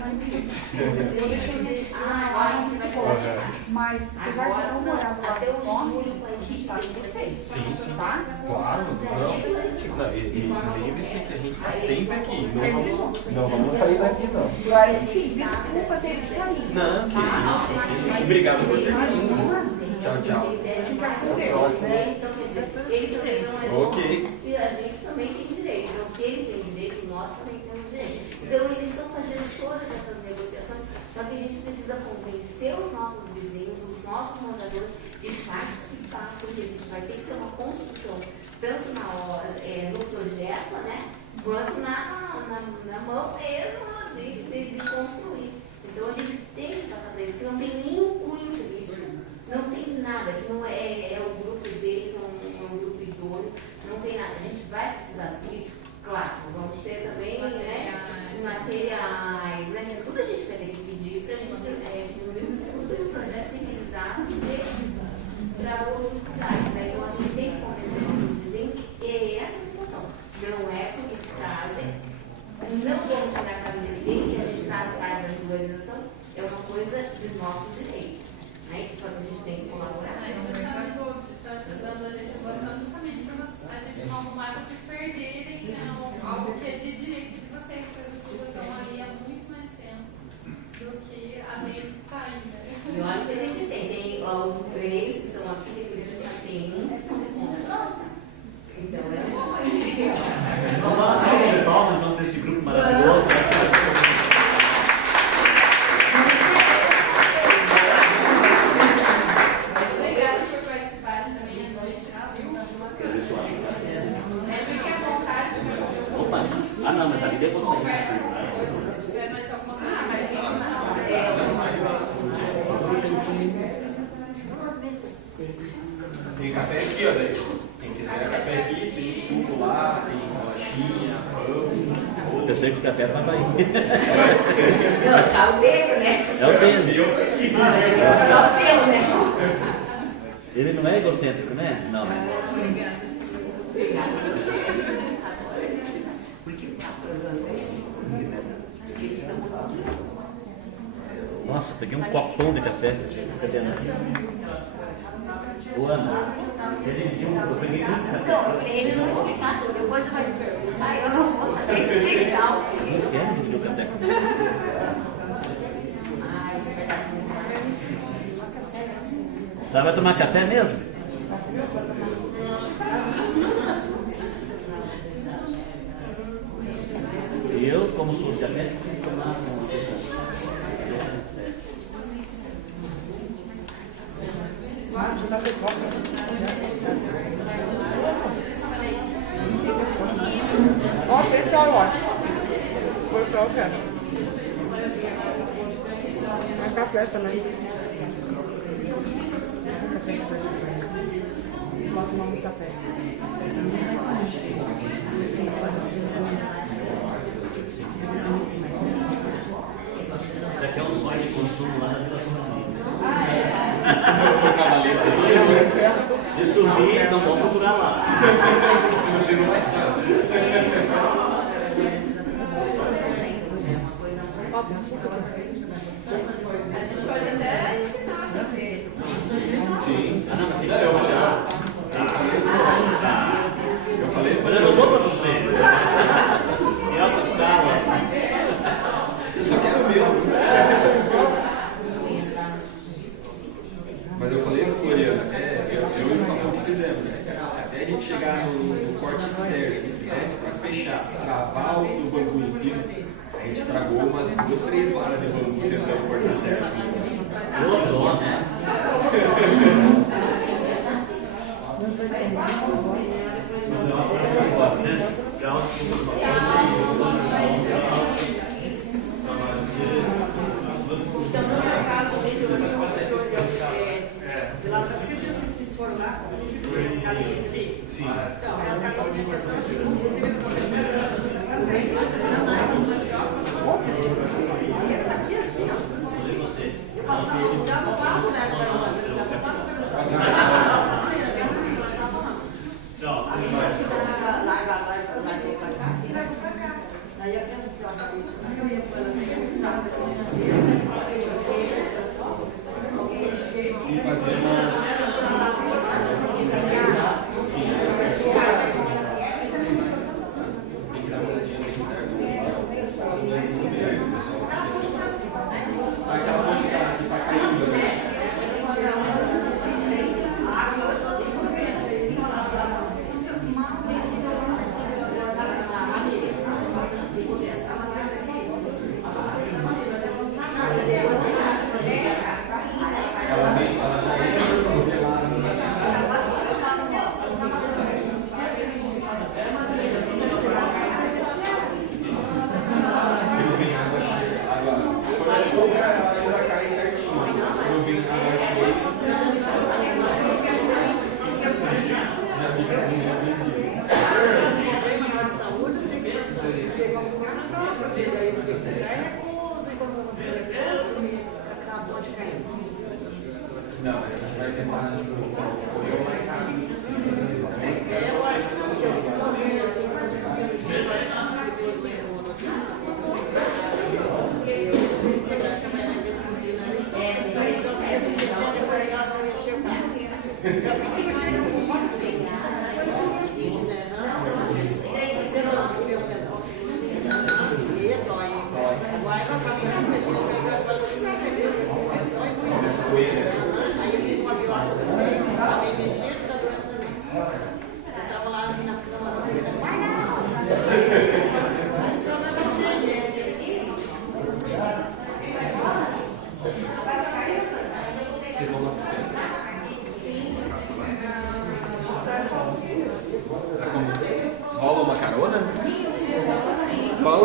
mas apesar de não morar lá até o fora, julho com a equipe tem vocês. Sim, sim. tá? Claro, não. E lembre-se que a gente está sempre aqui. Não vamos sair daqui, não. Agora, sim, desculpa ter que sair. Não, que isso. Obrigado por ter vindo. Tchau, tchau. Fica com Deus. Então, quer dizer, eles também não é bom. Ok. E a gente também tem direito. Então, se ele tem direito, nós também temos direito. Então, eles estão fazendo todas essas negociações, só que a gente precisa convencer os nossos vizinhos, os nossos moradores, de participar, porque a gente vai ter que ser uma quanto na mão mesmo de construir. Então a gente tem que passar para eles que não tem nenhum cunho político, não tem nada, que não é o grupo deles, é um grupo idôneo, não tem nada. A gente vai precisar do político, claro, vamos ter também, né, materiais, né, tudo a gente vai ter que pedir para a gente diminuir os dois projetos civilizados para outros lugares, né? Então a gente tem que convencer os vizinhos que é essa situação, não é politicagem, não vamos tirar a cabeça de ninguém, que a gente está atrás da regularização, é uma coisa de nossos direitos, né? Só que a gente tem que colaborar. Estão estudando a legislação justamente para a gente não arrumar vocês perderem algo que é de direito de vocês, coisas que já estão ali há muito mais tempo do que a lei está ainda. E olha que a gente tem os três que são aqui, que a gente já tem que são de conta nossa. Então é bom, Vamos dar uma salva de palmas então desse grupo maravilhoso. Obrigada por participarem também à noite. Fique à vontade. Opa, não, mas ali depois você. Se tiver mais alguma coisa, Tem café aqui, ó, daí. Quem quiser café aqui, tem suco lá, tem bolachinha, pão. Eu pensei que o café era pra Bahia. Não, tá o dele, né? É o dele. É o dele, né? Ele não é egocêntrico, né? Não. Obrigada. Nossa, peguei um copão de café. Cadê a Ana? Ô, Ana, eu peguei muito café. Não, ele não explicar tudo, depois você vai me perguntar, eu não vou saber explicar o que Eu quero dividir o café. Você vai tomar café mesmo? Eu, como sou diabético, tenho que tomar uma coisa. Ó, pessoal, ó. Foi pra o quê? É café também. Nós tomamos café. Isso aqui é um sonho de consumo lá na Vila Santa. Se sumir, então vamos procurar lá. pode até ensinar a fazer. Sim. Eu falei. Mas eu não dou pra você. Em alta escala. Eu só quero o meu. Mas eu falei isso, Oriana, eu e o Fafão que fizemos, né? Até a gente chegar no corte certo, essa pra fechar, travar o bambu em cima, a gente estragou umas 2, 3 varas de bambu tentando cortar certo. Ô, dó, né? Sim.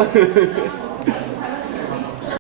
fala.